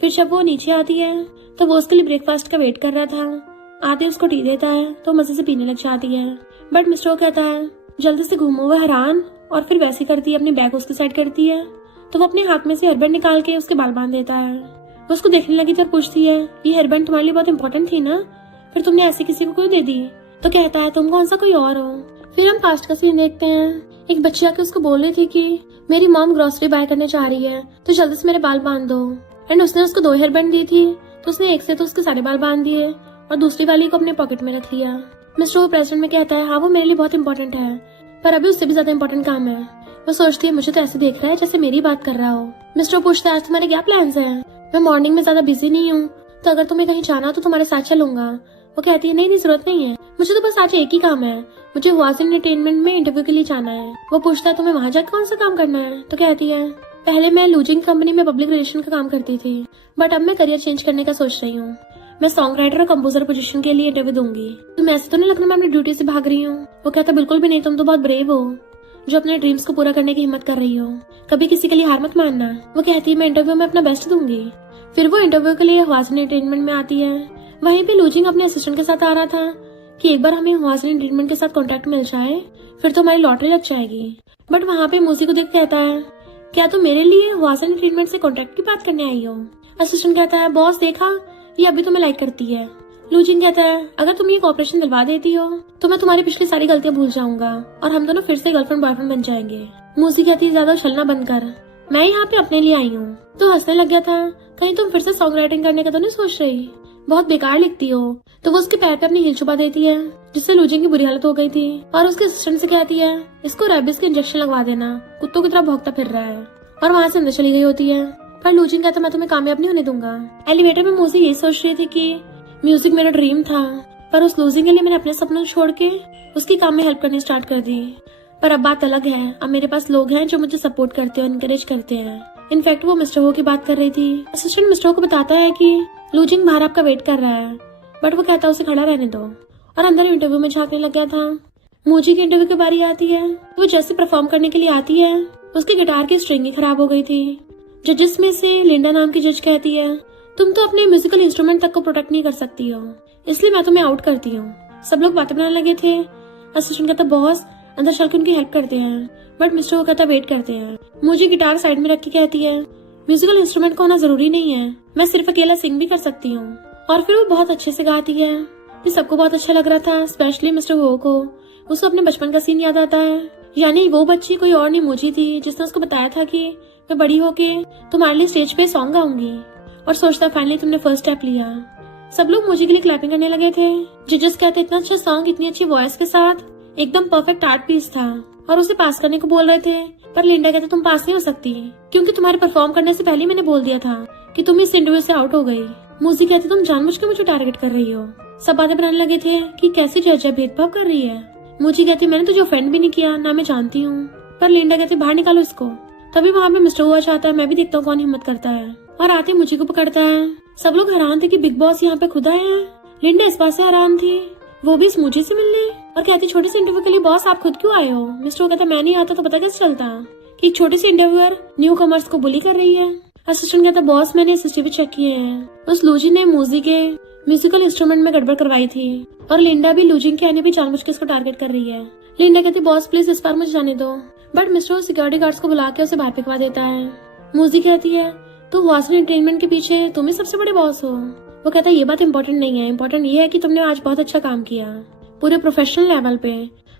फिर जब वो नीचे आती है तो वो उसके लिए ब्रेकफास्ट का वेट कर रहा था। आते उसको टी देता है तो मजे से पीने लग जाती है। बट मिस्टर कहता है जल्दी से घूमो। वो हैरान और फिर वैसे करती है, अपनी बैग उसकी साइड करती है तो वो अपने हाथ में से हेयरबैंड निकाल के उसके बाल बांध देता है। वो उसको देखने लगी तो पूछती है ये हेयरबैंड तुम्हारे लिए बहुत इंपॉर्टेंट थी ना, फिर तुमने ऐसे किसी को क्यों दे दी। तो कहता है तुम कौन सा कोई और हो। फिर हम पास्ट का सीन देखते हैं। एक बच्ची आके उसको बोल रही थी कि मेरी मॉम ग्रोसरी बाय करने जा रही है तो जल्दी से मेरे बाल बांध दो। एंड उसने उसको 2 हेयरबैंड दी थी तो उसने एक से तो उसके सारे बाल बांध दिए और दूसरी वाली को अपने पॉकेट में रख लिया। मिस्टर वो प्रेजेंट में कहता है हाँ वो मेरे लिए बहुत इंपॉर्टेंट है पर अभी उससे भी ज्यादा इंपॉर्टेंट काम है। वो सोचती है मुझे तो ऐसे देख रहा है जैसे मेरी बात कर रहा हो। मिस्टर पूछता है आज तुम्हारे क्या प्लान्स हैं। मैं मॉर्निंग में ज्यादा बिजी नहीं हूँ तो अगर तुम्हें कहीं जाना हो तो तुम्हारे साथ चलूंगा। वो कहती है नहीं जरूरत नहीं है, मुझे तो बस आज एक ही काम है, मुझे वाज एंटरटेनमेंट में इंटरव्यू के लिए जाना है। वो पूछता है तुम्हें वहाँ जाकर कौन सा काम करना है। तो कहती है पहले मैं लूजिंग कंपनी में पब्लिक रिलेशन का काम करती थी बट अब मैं करियर चेंज करने का सोच रही हूँ। मैं सॉन्ग राइटर और कंपोजर पोजीशन के लिए इंटरव्यू दूंगी। तुम ऐसे तो नहीं लगना मैं अपनी ड्यूटी से भाग रही हूँ। वो कहता बिल्कुल भी नहीं, तुम तो बहुत ब्रेव हो जो अपने ड्रीम्स को पूरा करने की हिम्मत कर रही हो, कभी किसी के लिए हार मत मानना। वो कहती है मैं इंटरव्यू में अपना बेस्ट दूंगी। फिर वो इंटरव्यू के लिए हवासन एंटरटेनमेंट में आती है। वहीं पे लूजिंग अपने असिस्टेंट के साथ आ रहा था कि एक बार हमें हवासन एंटरटेनमेंट के साथ कॉन्ट्रैक्ट मिल जाए फिर तो हमारी लॉटरी लग जाएगी। बट वहाँ पे मूसी को देख कहता है क्या तुम मेरे लिए हवासन एंटरटेनमेंट से कॉन्ट्रैक्ट की बात करने आई हो। असिस्टेंट कहता है बॉस देखा ये अभी तुम्हें लाइक करती है। लूजिंग कहता है अगर तुम ये कॉपरेशन दिलवा देती हो तो मैं तुम्हारी पिछली सारी गलतियां भूल जाऊंगा और हम दोनों फिर से गर्लफ्रेंड बॉयफ्रेंड बन जाएंगे। मूसी कहती है ज्यादा उछलना बंद कर, मैं यहाँ पे अपने लिए आई हूँ। तो हंसने लग गया था, कहीं तुम फिर से सॉन्ग राइटिंग करने का तो नहीं सोच रही, बहुत बेकार लिखती हो। तो वो उसके पैर पे अपनी हील छुपा देती है जिससे लूजिंग की बुरी हालत हो गई थी और उसके असिस्टेंट से कहती है इसको रेबिस के इंजेक्शन लगवा देना, कुत्तों की तरह भौंकता फिर रहा है, और वहाँ से अंदर चली गई होती है। पर लूजिंग कहता मैं तुम्हें कामयाब नहीं होने दूंगा। एलिवेटर में मूसी ये सोच रही थी कि म्यूजिक मेरा ड्रीम था पर उस लूजिंग के लिए मैंने अपने सपनों को छोड़ के उसकी काम में हेल्प करनी स्टार्ट कर दी। पर अब बात अलग है, अब मेरे पास लोग हैं जो मुझे सपोर्ट करते हैं, इनकरेज करते हैं। इनफैक्ट वो मिस्टर हो की बात कर रही थी। असिस्टेंट मिस्टर हो को बताता है कि लूजिंग बाहर आपका वेट कर रहा है बट वो कहता है उसे खड़ा रहने दो और अंदर इंटरव्यू में झांकने लग गया था। मूजी की इंटरव्यू की बारी आती है। वो जैसे परफॉर्म करने के लिए आती है उसकी गिटार की स्ट्रिंग ही खराब हो गई थी। जजेस में से लिंडा नाम की जज कहती है तुम तो अपने म्यूजिकल इंस्ट्रूमेंट तक को प्रोटेक्ट नहीं कर सकती हो, इसलिए मैं तुम्हें आउट करती हूँ। सब लोग बातें बनाने लगे थे। असिस्टेंट कहता बॉस अंदर चल के उनकी हेल्प करते हैं, बट मिस्टर वो कहता वेट करते हैं। मुझे गिटार साइड में रख के कहती है म्यूजिकल इंस्ट्रूमेंट को होना जरूरी नहीं है, मैं सिर्फ अकेला सिंग भी कर सकती हूँ। और फिर वो बहुत अच्छे से गाती है। ये सबको बहुत अच्छा लग रहा था, स्पेशली मिस्टर वो को। उसको अपने बचपन का सीन याद आता है, यानी वो बच्ची कोई और नहीं मोची थी जिसने उसको बताया था कि मैं बड़ी होके तुम्हारे लिए स्टेज पे सॉन्ग गाऊंगी। और सोचता फाइनली तुमने फर्स्ट स्टेप लिया। सब लोग मुझे के लिए क्लैपिंग करने लगे थे। जजेस कहते इतना अच्छा सॉन्ग, इतनी अच्छी वॉइस के साथ, एकदम परफेक्ट आर्ट पीस था। और उसे पास करने को बोल रहे थे, पर लिंडा कहते तुम पास नहीं हो सकती क्योंकि तुम्हारे परफॉर्म करने से पहले मैंने बोल दिया था कि तुम इस इंटरव्यू से आउट हो गई। मूजी कहते तुम जानबूझ के मुझे टारगेट कर रही हो। सब बातें बनाने लगे थे कि कैसे जज भेदभाव कर रही है। मूजी कहती मैंने तुझे ऑफेंड भी नहीं किया, ना मैं जानती हूँ। पर लिंडा कहती बाहर निकालो इसको। तभी वहाँ पे मिस्टर हुआ चाहता है, मैं भी देखता हूँ कौन हिम्मत करता है, और आते मुझे को पकड़ता है। सब लोग हैरान थे कि बिग बॉस यहाँ पे खुद आए हैं। लिंडा इस बात से हैरान थी, वो भी इस मुझे से मिलने, और कहती छोटे से इंटरव्यू के लिए बॉस आप खुद क्यों आए हो। मिस्टर वो कहता मैं नहीं आता तो पता कैसे चलता कि एक छोटी सी इंटरव्यूअर न्यू कमर्स को बुली कर रही है। असिस्टेंट कहता बॉस मैंने सीसीटीवी चेक किए हैं, उस लूजी ने मूजी के म्यूजिकल इंस्ट्रूमेंट में गड़बड़ करवाई थी, और लिंडा भी लूजिंग के आने भी जानबूझ के इसको टारगेट कर रही है। लिंडा कहती बॉस प्लीज इस बार मुझे जाने दो, बट मिस्टर सिक्योरिटी गार्ड्स को बुला के उसे बाहर फेंकवा देता है। मूजी कहती है तो वासन एंटरटेनमेंट के पीछे तुम ही सबसे बड़े बॉस हो। वो कहता है ये बात इम्पोर्टेंट नहीं है, इम्पोर्टेंट ये है कि तुमने आज बहुत अच्छा काम किया पूरे प्रोफेशनल लेवल पे।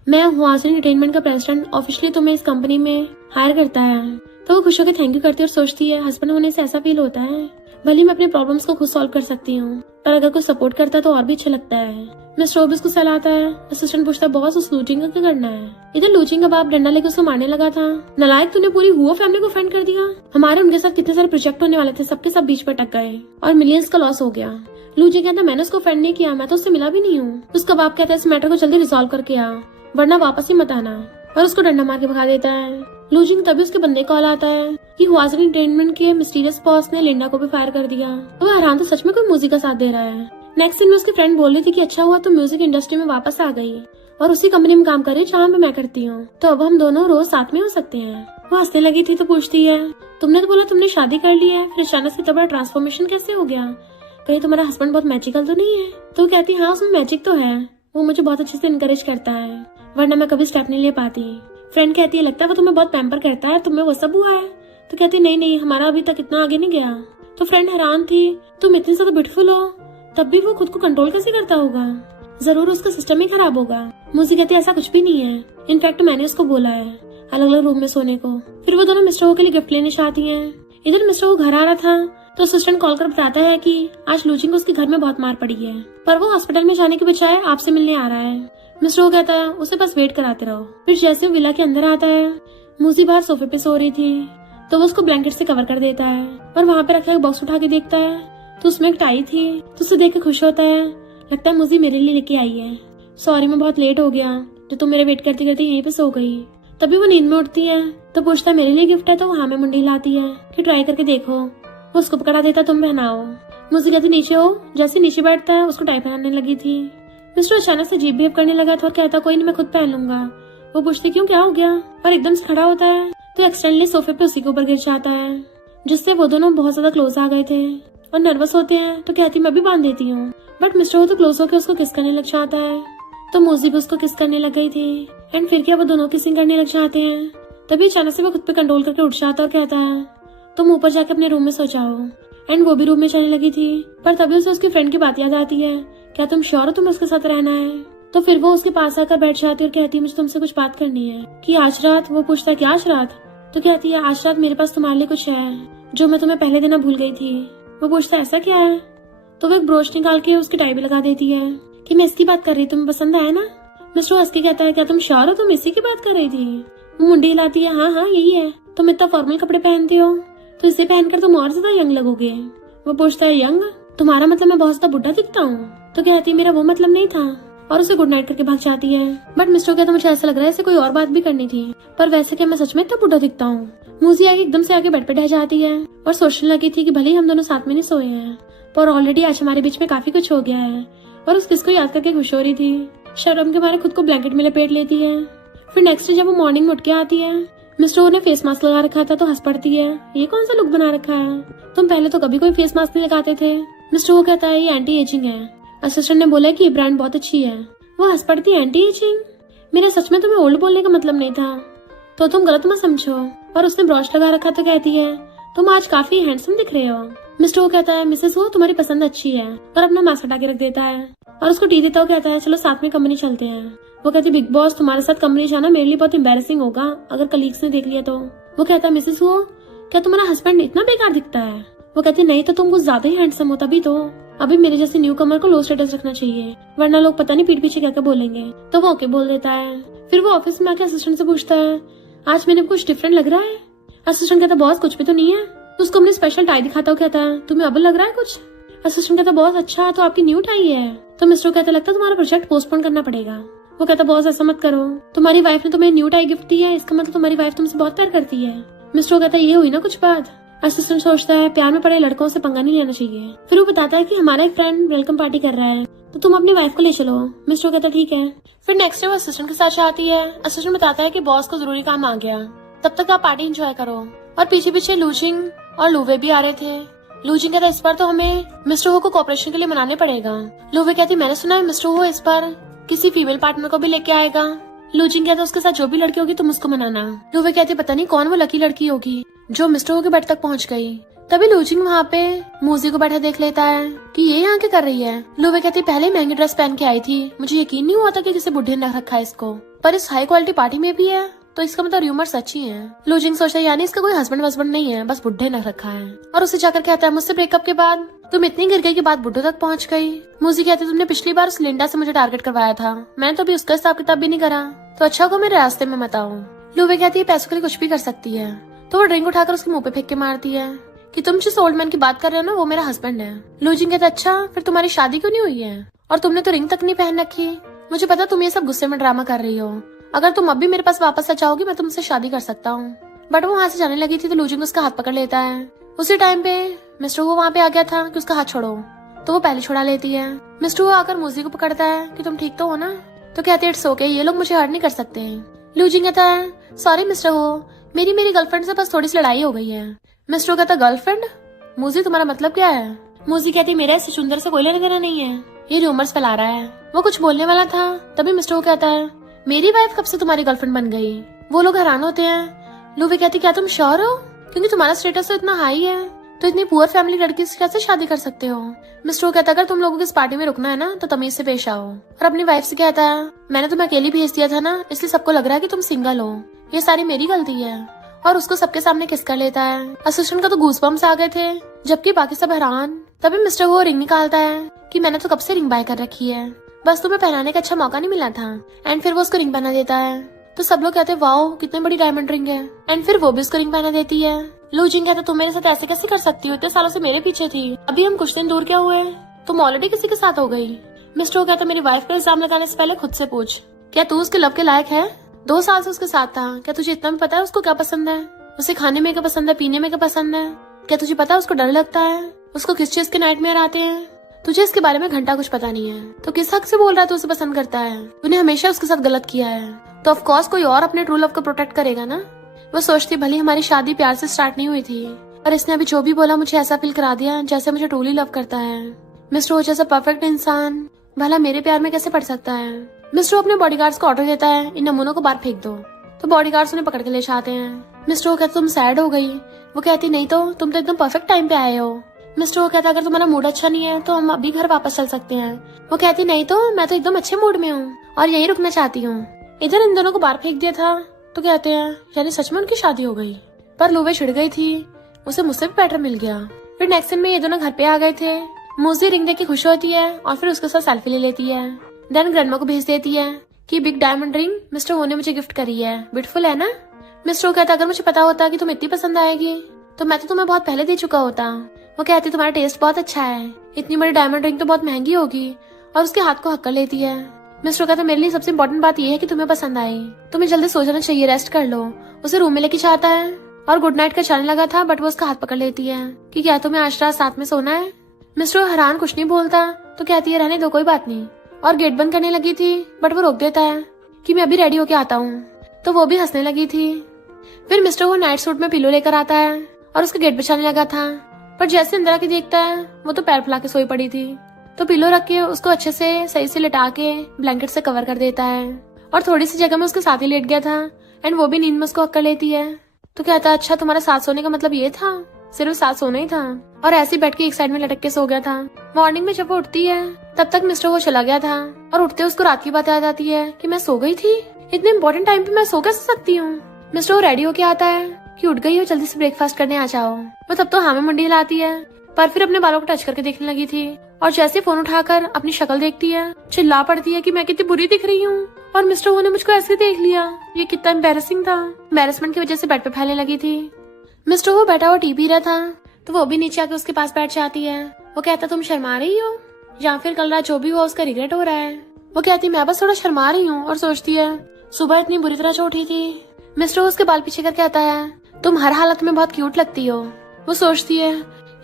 मैं वासन एंटरटेनमेंट का प्रेसिडेंट, ऑफिशियली तुम्हें इस कंपनी में हायर करता है। तो वो खुश होकर थैंक यू करती है और सोचती है हस्बैंड होने से ऐसा फील होता है, भले मैं अपने प्रॉब्लम्स को खुद सॉल्व कर सकती हूँ, पर अगर कोई सपोर्ट करता है तो और भी अच्छा लगता है। मिस्टर ओबिस को सलाह आता है। असिस्टेंट पूछता है बॉस उस लूचिंग का क्या करना है। इधर लूचिंग का बाप डंडा लेकर उसको मारने लगा था। नालायक तूने पूरी हुआ फैमिली को ऑफेंड कर दिया। हमारे उनके साथ कितने सारे प्रोजेक्ट होने वाले थे, सबके सब बीच पर अटक गए और मिलियंस का लॉस हो गया। लूचिंग कहता मैंने उसको ऑफेंड नहीं किया, मैं तो उससे मिला भी नहीं हूँ। उसका बाप कहता है इस मैटर को जल्दी रिजॉल्व करके आ, वरना वापस ही मत आना, और उसको डंडा मार के भगा देता है। लूजिंग तभी उसके बंदे कॉल आता है कि वासन एंटरटेनमेंट के मिस्टीरियस बॉस ने लिंडा को भी फायर कर दिया। तो वो हैरान तो सच में कोई म्यूजिक का साथ दे रहा है। नेक्स्ट दिन में उसकी फ्रेंड बोल रही थी कि अच्छा हुआ तो म्यूजिक इंडस्ट्री में वापस आ गई और उसी कंपनी में काम कर रही जहाँ पे मैं करती हूँ, तो अब हम दोनों रोज साथ में हो सकते हैं। वो हंसने लगी थी तो पूछती है तुमने तो बोला तुमने शादी कर ली है, फिर अचानक से इतना बड़ा ट्रांसफॉर्मेशन कैसे हो गया, कहीं तुम्हारा हस्बैंड बहुत मैजिकल तो नहीं है। तो कहती हाँ उसमें मैजिक तो है, वो मुझे बहुत अच्छे से इनकरेज करता है, वरना मैं कभी स्टेप नहीं ले पाती। फ्रेंड कहती है लगता है वो तुम्हें बहुत पैम्पर करता है, तुम्हें वो सब हुआ है। तो कहती नहीं हमारा अभी तक इतना आगे नहीं गया। तो फ्रेंड हैरान थी तुम इतनी ज्यादा ब्यूटीफुल हो तब भी वो खुद को कंट्रोल कैसे करता होगा, जरूर उसका सिस्टम ही खराब होगा। मुझे कहती ऐसा कुछ भी नहीं है, इनफैक्ट मैंने उसको बोला है अलग अलग रूम में सोने को। फिर वो दोनों मिस्टर वो के लिए गिफ्ट लेने चाहती हैं। इधर मिस्टर वो घर आ रहा था तो असिस्टेंट कॉल कर बताता है कि आज लूचिंग को उसके घर में बहुत मार पड़ी है, पर वो हॉस्पिटल में जाने के बजाय आपसे मिलने आ रहा है। मिस्टर वो कहता है उसे बस वेट कराते रहो। फिर जैसे वो विला के अंदर आता है, मूजी बाहर सोफे पे सो रही थी तो वो उसको ब्लैंकेट से कवर कर देता है, और वहाँ पे रखा एक बॉक्स उठा के देखता है तो उसमें एक टाई थी। तो उसे देख के खुश होता है, लगता है मूजी मेरे लिए लेके आई है, सॉरी मैं बहुत लेट हो गया, जो तुम मेरे वेट करते करते यहीं पे सो गई। तभी वो नींद में उठती है तो पूछता है मेरे लिए गिफ्ट है, तो हाँ में मुंडी लाती है कि ट्राई करके देखो। वो उसको पकड़ा देता तुम पहनाओ। मुझे कहती नीचे हो। जैसे नीचे बैठता है उसको टाई पहनाने लगी थी। मिस्टर अचानक से अजीब बिहेव करने लगा था और कहता कोई नहीं मैं खुद पहन लूंगा। वो पूछती क्यों क्या हो गया, और एकदम से खड़ा होता है तो एक्सीडेंटली सोफे पे उसी के ऊपर गिर जाता है, जिससे वो दोनों बहुत ज्यादा क्लोज आ गए थे और नर्वस होते हैं। तो कहती मैं भी बांध देती हूँ, बट मिस्टर वो तो क्लोज होकर उसको किस करने लग जाता है, तो मूजी भी उसको किस करने लग गई थी। एंड फिर क्या वो दोनों किसिंग करने लग जाते हैं। तभी अचानक से वो खुद पे कंट्रोल करके उठ जाता और कहता है तुम ऊपर जाके अपने रूम में सो जाओ। एंड वो भी रूम में जाने लगी थी, पर तभी उसे उसकी फ्रेंड की बात याद आती है, क्या तुम श्योर हो तुम्हें उसके साथ रहना है। तो फिर वो उसके पास आकर बैठ जाती है और कहती है मुझे तुमसे कुछ बात करनी है कि आज रात। वो पूछता है कि आज रात। तो कहती है आज रात मेरे पास तुम्हारे लिए कुछ है जो मैं तुम्हें पहले देना भूल गई थी। वो पूछता है ऐसा क्या है। तो वो एक ब्रोच निकाल के उसकी टाई भी लगा देती है कि मैं इसकी बात कर रही, तुम्हें पसंद आया ना। मिस्टर हंस के कहता है क्या तुम श्योर हो तुम इसी की बात कर रही थी। वो मुंडी हिलाती है हाँ यही है, तुम इतना फॉर्मल कपड़े पहनती हो तो इसे पहनकर तुम और ज्यादा यंग लगोगे। वो पूछता है यंग, तुम्हारा मतलब मैं बहुत ज्यादा बुढ़ा दिखता हूँ। तो कहती मेरा वो मतलब नहीं था, और उसे गुड नाइट करके भाग जाती है। बट मिस्टर कहता मुझे ऐसा लग रहा है इसे कोई और बात भी करनी थी, पर वैसे क्या मैं सच में इतना बुढ़ा दिखता हूँ। मूजी आगे एकदम से आके बेड पे ढह जाती है और सोचने लगी थी कि भले ही हम दोनों साथ में नहीं सोए हैं, पर ऑलरेडी आज हमारे बीच में काफी कुछ हो गया है, और उस किस को याद करके खुश हो रही थी। शर्म के मारे खुद को ब्लैंकेट में लपेट लेती है। फिर नेक्स्ट डे जब वो मॉर्निंग में उठ के आती है, मिस्टर ने फेस मास्क लगा रखा था तो हंस पड़ती है, ये कौन सा लुक बना रखा है, तुम पहले तो कभी कोई फेस मास्क नहीं लगाते थे। मिस्टर वो कहता है ये एंटी एजिंग है, असिस्टेंट ने बोला कि ये ब्रांड बहुत अच्छी है। वो हंस पड़ती है एंटी एजिंग, मेरे सच में तुम्हें ओल्ड बोलने का मतलब नहीं था, तो तुम गलत मत समझो। और उसने ब्रॉच लगा रखा तो कहती है तुम आज काफी हैंडसम दिख रहे हो। मिस्टर वो कहता है मिसेस वो तुम्हारी पसंद अच्छी है, और अपना मास्क हटा के रख देता है और उसको टी देता हुआ कहता है चलो साथ में कंपनी चलते हैं। वो कहती है बिग बॉस तुम्हारे साथ कंपनी जाना मेरे लिए बहुत एम्बैरेसिंग होगा अगर कलीग्स ने देख लिया तो। वो कहता है मिसेस वो क्या तुम्हारा हस्बैंड इतना बेकार दिखता है? वो कहती नहीं तो तुम कुछ ज्यादा ही हैंडसम हो, तभी तो अभी मेरे जैसे न्यू कमर को लो स्टेटस रखना चाहिए, वरना लोग पता नहीं पीठ पीछे क्या क्या बोलेंगे। तो वो ओके बोल देता है। फिर वो ऑफिस में आके असिस्टेंट से पूछता है आज मैंने कुछ डिफरेंट लग रहा है? असिस्टेंट कहता बॉस कुछ भी तो नहीं है। उसको अपनी स्पेशल टाई दिखाता हुआ कहता है तुम्हें अब लग रहा है कुछ? असिस्टेंट कहता बॉस अच्छा तो आपकी न्यू टाई है। तो मिस्टर कहता लगता है तुम्हारा प्रोजेक्ट पोस्टपोन करना पड़ेगा। वो कहता बॉस ऐसा मत करो, तुम्हारी वाइफ ने तुम्हें न्यू टाई गिफ्ट दी है, इसका मतलब तुम्हारी वाइफ तुमसे बहुत प्यार करती है। मिस्टर कहता ये हुई ना कुछ बात। असिस्टेंट सोचता है प्यार में पड़े लड़कों से पंगा नहीं लेना चाहिए। फिर वो बताता है कि हमारा एक फ्रेंड वेलकम पार्टी कर रहा है तो तुम अपनी वाइफ को ले चलो। मिस्टर कहता ठीक है। फिर नेक्स्ट डे वो असिस्टेंट के साथ जाती है। असिस्टेंट बताता है कि बॉस को जरूरी काम आ गया, तब तक आप पार्टी एंजॉय करो। और पीछे पीछे लूजिंग और लूवे भी आ रहे थे। लूजिंग कहता इस बार तो हमें मिस्टर हो को कॉपरेशन के लिए मनाने पड़ेगा। लूवे कहती मैंने सुना है मिस्टर हो इस बार किसी फीमेल पार्टनर को भी लेके आएगा। लूजिंग कहता उसके साथ जो भी लड़की होगी तुम उसको मनाना। लूवे कहती पता नहीं कौन वो लकी लड़की होगी जो मिस्टर हो के बेड तक पहुंच गई। तभी लूजिंग वहाँ पे मूजी को बैठा देख लेता है कि ये यहाँ क्या कर रही है। लूवे कहती पहले महंगी ड्रेस पहन के आई थी, मुझे यकीन नहीं हुआ था कि जिसे बुढ़े ने रखा है इसको, पर इस हाई क्वालिटी पार्टी में भी है तो इसका मतलब र्यूमर सच्ची है। लूजिंग सोचता है यानी इसका कोई हस्बैंड वस्बैंड नहीं है, बस बुढ़े ने रखा है। और उसे जाकर कहता है मुझसे ब्रेकअप के बाद तुम इतनी गिर गई कि बात बुढ़ों तक पहुंच गई। मूजी कहती तुमने पिछली बार उस लिंडा से मुझे टारगेट करवाया था, मैंने तो अभी उसका हिसाब किताब भी नहीं करा, तो अच्छा को मेरे रास्ते में मत आओ। लूवे कहती है पैसों के लिए कुछ भी कर सकती है। तो वो ड्रिंक उठाकर उसके मुंह पे फेंक के मारती है कि तुम जिस ओल्ड मैन की बात कर रहे हो ना वो मेरा हस्बैंड है। लूजिंग कहता अच्छा फिर तुम्हारी शादी क्यों नहीं हुई है, और तुमने तो रिंग तक नहीं पहन रखी। मुझे पता तुम ये सब गुस्से में ड्रामा कर रही हो, अगर तुम अभी मेरे पास वापस आ जाओगी मैं तुमसे शादी कर सकता हूँ। बट वो वहाँ से जाने लगी थी तो लूजिंग उसका हाथ पकड़ लेता है। उसी टाइम पे मिस्टर वो वहाँ पे आ गया था कि उसका हाथ छोड़ो, तो वो पहले छुड़ा लेती है। मिस्टर वो आकर मूजी को पकड़ता है कि तुम ठीक तो हो ना, तो कहते हैं इट्स ओके, ये लोग मुझे हर्ट नहीं कर सकते। लूजिंग कहता है सॉरी मिस्टर हो, मेरी गर्लफ्रेंड से बस थोड़ी सी लड़ाई हो गई है। मिस्टर कहता गर्लफ्रेंड? मूजी तुम्हारा मतलब क्या है? मूजी कहती मेरा इस सुंदर से कोई लेना देना नहीं है, ये रूमर्स फैला रहा है। वो कुछ बोलने वाला था तभी मिस्टर वो कहता है मेरी वाइफ कब से तुम्हारी गर्लफ्रेंड बन गई? वो लोग हैरान होते हैं। लूवी कहती क्या तुम श्योर हो, क्योंकि तुम्हारा स्टेटस तो इतना हाई है, तो इतनी पुअर फैमिली लड़की से कैसे शादी कर सकते हो? मिस्टर वो कहता अगर तुम लोगों की इस पार्टी में रुकना है ना तो तमीज से पेश आओ। और अपनी वाइफ से कहता है मैंने तुम्हें अकेली भेज दिया था ना, इसलिए सबको लग रहा है कि तुम सिंगल हो, ये सारी मेरी गलती है। और उसको सबके सामने किस कर लेता है। असिस्टेंट का तो गूज़बम्प्स आ गए थे, जबकि बाकी सब हैरान। तभी मिस्टर वो रिंग निकालता है कि मैंने तो कब से रिंग बाय कर रखी है, बस तुम्हें पहनाने का अच्छा मौका नहीं मिला था। एंड फिर वो उसको रिंग पहना देता है, तो सब लोग कहते हैं वाओ कितनी बड़ी डायमंड रिंग है। एंड फिर वो भी उसको रिंग पहना देती है। लूजिंग कहता तुम मेरे साथ ऐसे कैसे कर सकती हो, इतने सालों से मेरे पीछे थी, अभी हम कुछ दिन दूर क्या हुए, तुम ऑलरेडी किसी के साथ हो गई। मिस्टर वो कहता मेरी वाइफ पर इल्जाम लगाने से पहले खुद से पूछ, क्या तू उसके लव के लायक है? 2 साल से उसके साथ था, क्या तुझे इतना भी पता है उसको क्या पसंद है, उसे खाने में क्या पसंद है, पीने में क्या पसंद है? क्या तुझे पता है उसको डर लगता है, उसको किस चीज के नाइटमेयर आते हैं? तुझे इसके बारे में घंटा कुछ पता नहीं है, तो किस हक से बोल रहा है तू उसे पसंद करता है? तूने हमेशा उसके साथ गलत किया है, तो ऑफ कोर्स कोई और अपने ट्रू लव को प्रोटेक्ट करेगा ना। वो सोचती भले हमारी शादी प्यार से स्टार्ट नहीं हुई थी, और इसने अभी जो भी बोला मुझे ऐसा फील करा दिया जैसे मुझे ट्रूली लव करता है। मिस्टर ओ जैसा परफेक्ट इंसान भला मेरे प्यार में कैसे पड़ सकता है? मिस्टर अपने बॉडीगार्ड्स को ऑर्डर देता है इन नमूनों को बाहर फेंक दो, तो बॉडीगार्ड्स उन्हें पकड़ के ले जाते हैं। मिस्टर वो कहता तुम सैड हो गई? वो कहती नहीं तो, तुम तो एकदम परफेक्ट टाइम पे आए हो। मिस्टर वो कहता अगर तुम्हारा मूड अच्छा नहीं है तो हम अभी घर वापस चल सकते हैं। वो कहती नहीं तो, मैं तो एकदम अच्छे मूड में हूँ और यही रुकना चाहती हूँ। इधर इन दोनों को बाहर फेंक दिया था, तो कहते हैं यानी सच में उनकी शादी हो गई। पर लूवे छिड़ गई थी, उसे मुझसे भी पैटर्न मिल गया। फिर नेक्स्ट दिन में ये दोनों घर पे आ गए थे। मूजी रिंग देख के खुश होती है और फिर उसके साथ सेल्फी ले लेती है। देन ग्रैंडमा को भेज देती है कि बिग डायमंड रिंग मिस्टर ओ ने मुझे गिफ्ट करी है, ब्यूटीफुल है ना? मिस्टर ओ कहता अगर मुझे पता होता कि तुम इतनी पसंद आएगी तो मैं तो तुम्हें बहुत पहले दे चुका होता। वो कहती तुम्हारा टेस्ट बहुत अच्छा है, इतनी बड़ी डायमंड रिंग तो बहुत महंगी होगी, और उसके हाथ को हक कर लेती है। मिस्टर कहता मेरे लिए सबसे इम्पोर्टेंट बात यह है कि तुम्हें पसंद आई, तुम्हें जल्दी सो जाना चाहिए, रेस्ट कर लो। उसे रूम में लेके जाता है और गुड नाइट का चलने लगा था, बट वो उसका हाथ पकड़ लेती है कि क्या तुम्हें आज रात साथ में सोना है? मिस्टर हैरान कुछ नहीं बोलता, तो कहती है रहने दो कोई बात नहीं, और गेट बंद करने लगी थी बट वो रोक देता है कि मैं अभी रेडी होके आता हूँ, तो वो भी हंसने लगी थी। फिर मिस्टर वो नाइट सूट में पिलो लेकर आता है और उसके गेट बिछाने लगा था, पर जैसे अंदर आके देखता है वो तो पैर फैला के सोई पड़ी थी, तो पिलो रख के उसको अच्छे से सही से लिटा के ब्लैंकेट से कवर कर देता है और थोड़ी सी जगह में उसके साथ ही लेट गया था एंड वो भी नींद में उसको हक कर लेती है। तो कहता अच्छा तुम्हारा साथ सोने का मतलब ये था, सिर्फ साथ सोना ही था। और ऐसे बैठ के एक साइड में लटक के सो गया था। मॉर्निंग में जब वो उठती है तब तक मिस्टर वो चला गया था और उठते उसको रात की बात याद आती है कि मैं सो गई थी, इतने इंपॉर्टेंट टाइम पे मैं सो कैसे सकती हूँ। मिस्टर वो रेडी होके आता है कि उठ गई हो, जल्दी से ब्रेकफास्ट करने आ जाओ। वो तब तो हाँ में मुंडी हिलाती है पर फिर अपने बालों को टच करके देखने लगी थी और जैसे फोन उठाकर अपनी शक्ल देखती है चिल्ला पड़ती है कि मैं कितनी बुरी दिख रही हूँ और मिस्टर वो ने मुझको ऐसे देख लिया। ये कितना एम्बेरसिंग था। एम्बेरसमेंट की वजह से बेड पे फैलने लगी थी। मिस्टर वो बैठा हुआ टी पी रहा था तो वो भी नीचे आके उसके पास बैठ जाती है। वो कहता तुम शर्मा रही हो या फिर कल रात जो भी हुआ उसका रिग्रेट हो रहा है। वो कहती मैं बस थोड़ा शर्मा रही हूँ और सोचती है सुबह इतनी बुरी तरह से उठी थी। मिस्टर उसके बाल पीछे कर कहता है तुम हर हालत में बहुत क्यूट लगती हो। वो सोचती है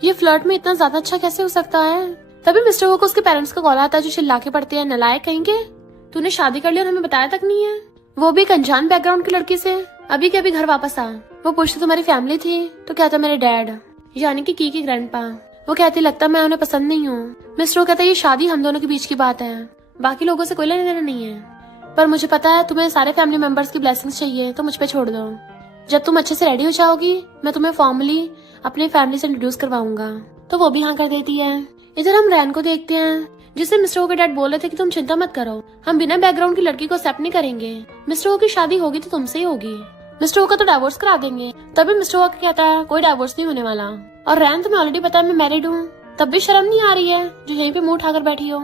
ये फ्लर्ट में इतना ज्यादा अच्छा कैसे हो सकता है। तभी मिस्टर वो को उसके पेरेंट्स का कॉल आता है जो चिल्ला के पड़ते हैं नलायक कहेंगे, तूने शादी कर ली और हमें बताया तक नहीं है, वो भी एक अनजान बैकग्राउंड की लड़की से, अभी के अभी घर वापस आ। वो पूछती तुम्हारी फैमिली थी तो कहता मेरे डैड यानी कि की ग्रैंडपा। वो कहती लगता मैं उन्हें पसंद नहीं हूँ। मिस्टर वो कहता ये शादी हम दोनों के बीच की बात है, बाकी लोगों से कोई लेना देना नहीं है, पर मुझे पता है तुम्हें सारे फैमिली मेंबर्स की ब्लेसिंग्स चाहिए तो मुझ पे छोड़ दो। जब तुम अच्छे से रेडी हो जाओगी मैं तुम्हें फॉर्मली अपनी फैमिली से इंट्रोड्यूस करवाऊंगा। तो वो भी हाँ कर देती है। इधर हम रैन को देखते हैं जिससे मिस्टर ओ के डैड बोल रहे थे कि तुम चिंता मत करो, हम बिना बैकग्राउंड की लड़की को एक्सेप्ट नहीं करेंगे, मिस्टर ओ की शादी होगी तो तुमसे ही होगी, मिस्टर ओ का तो डाइवोर्स करा देंगे। तभी मिस्टर ओ कहता है कोई डाइवोर्स नहीं होने वाला और रैन तुम्हें ऑलरेडी पता है मैं मैरिड हूँ, तब भी शर्म नहीं आ रही है जो यहीं पे मुंह उठाकर बैठी हो।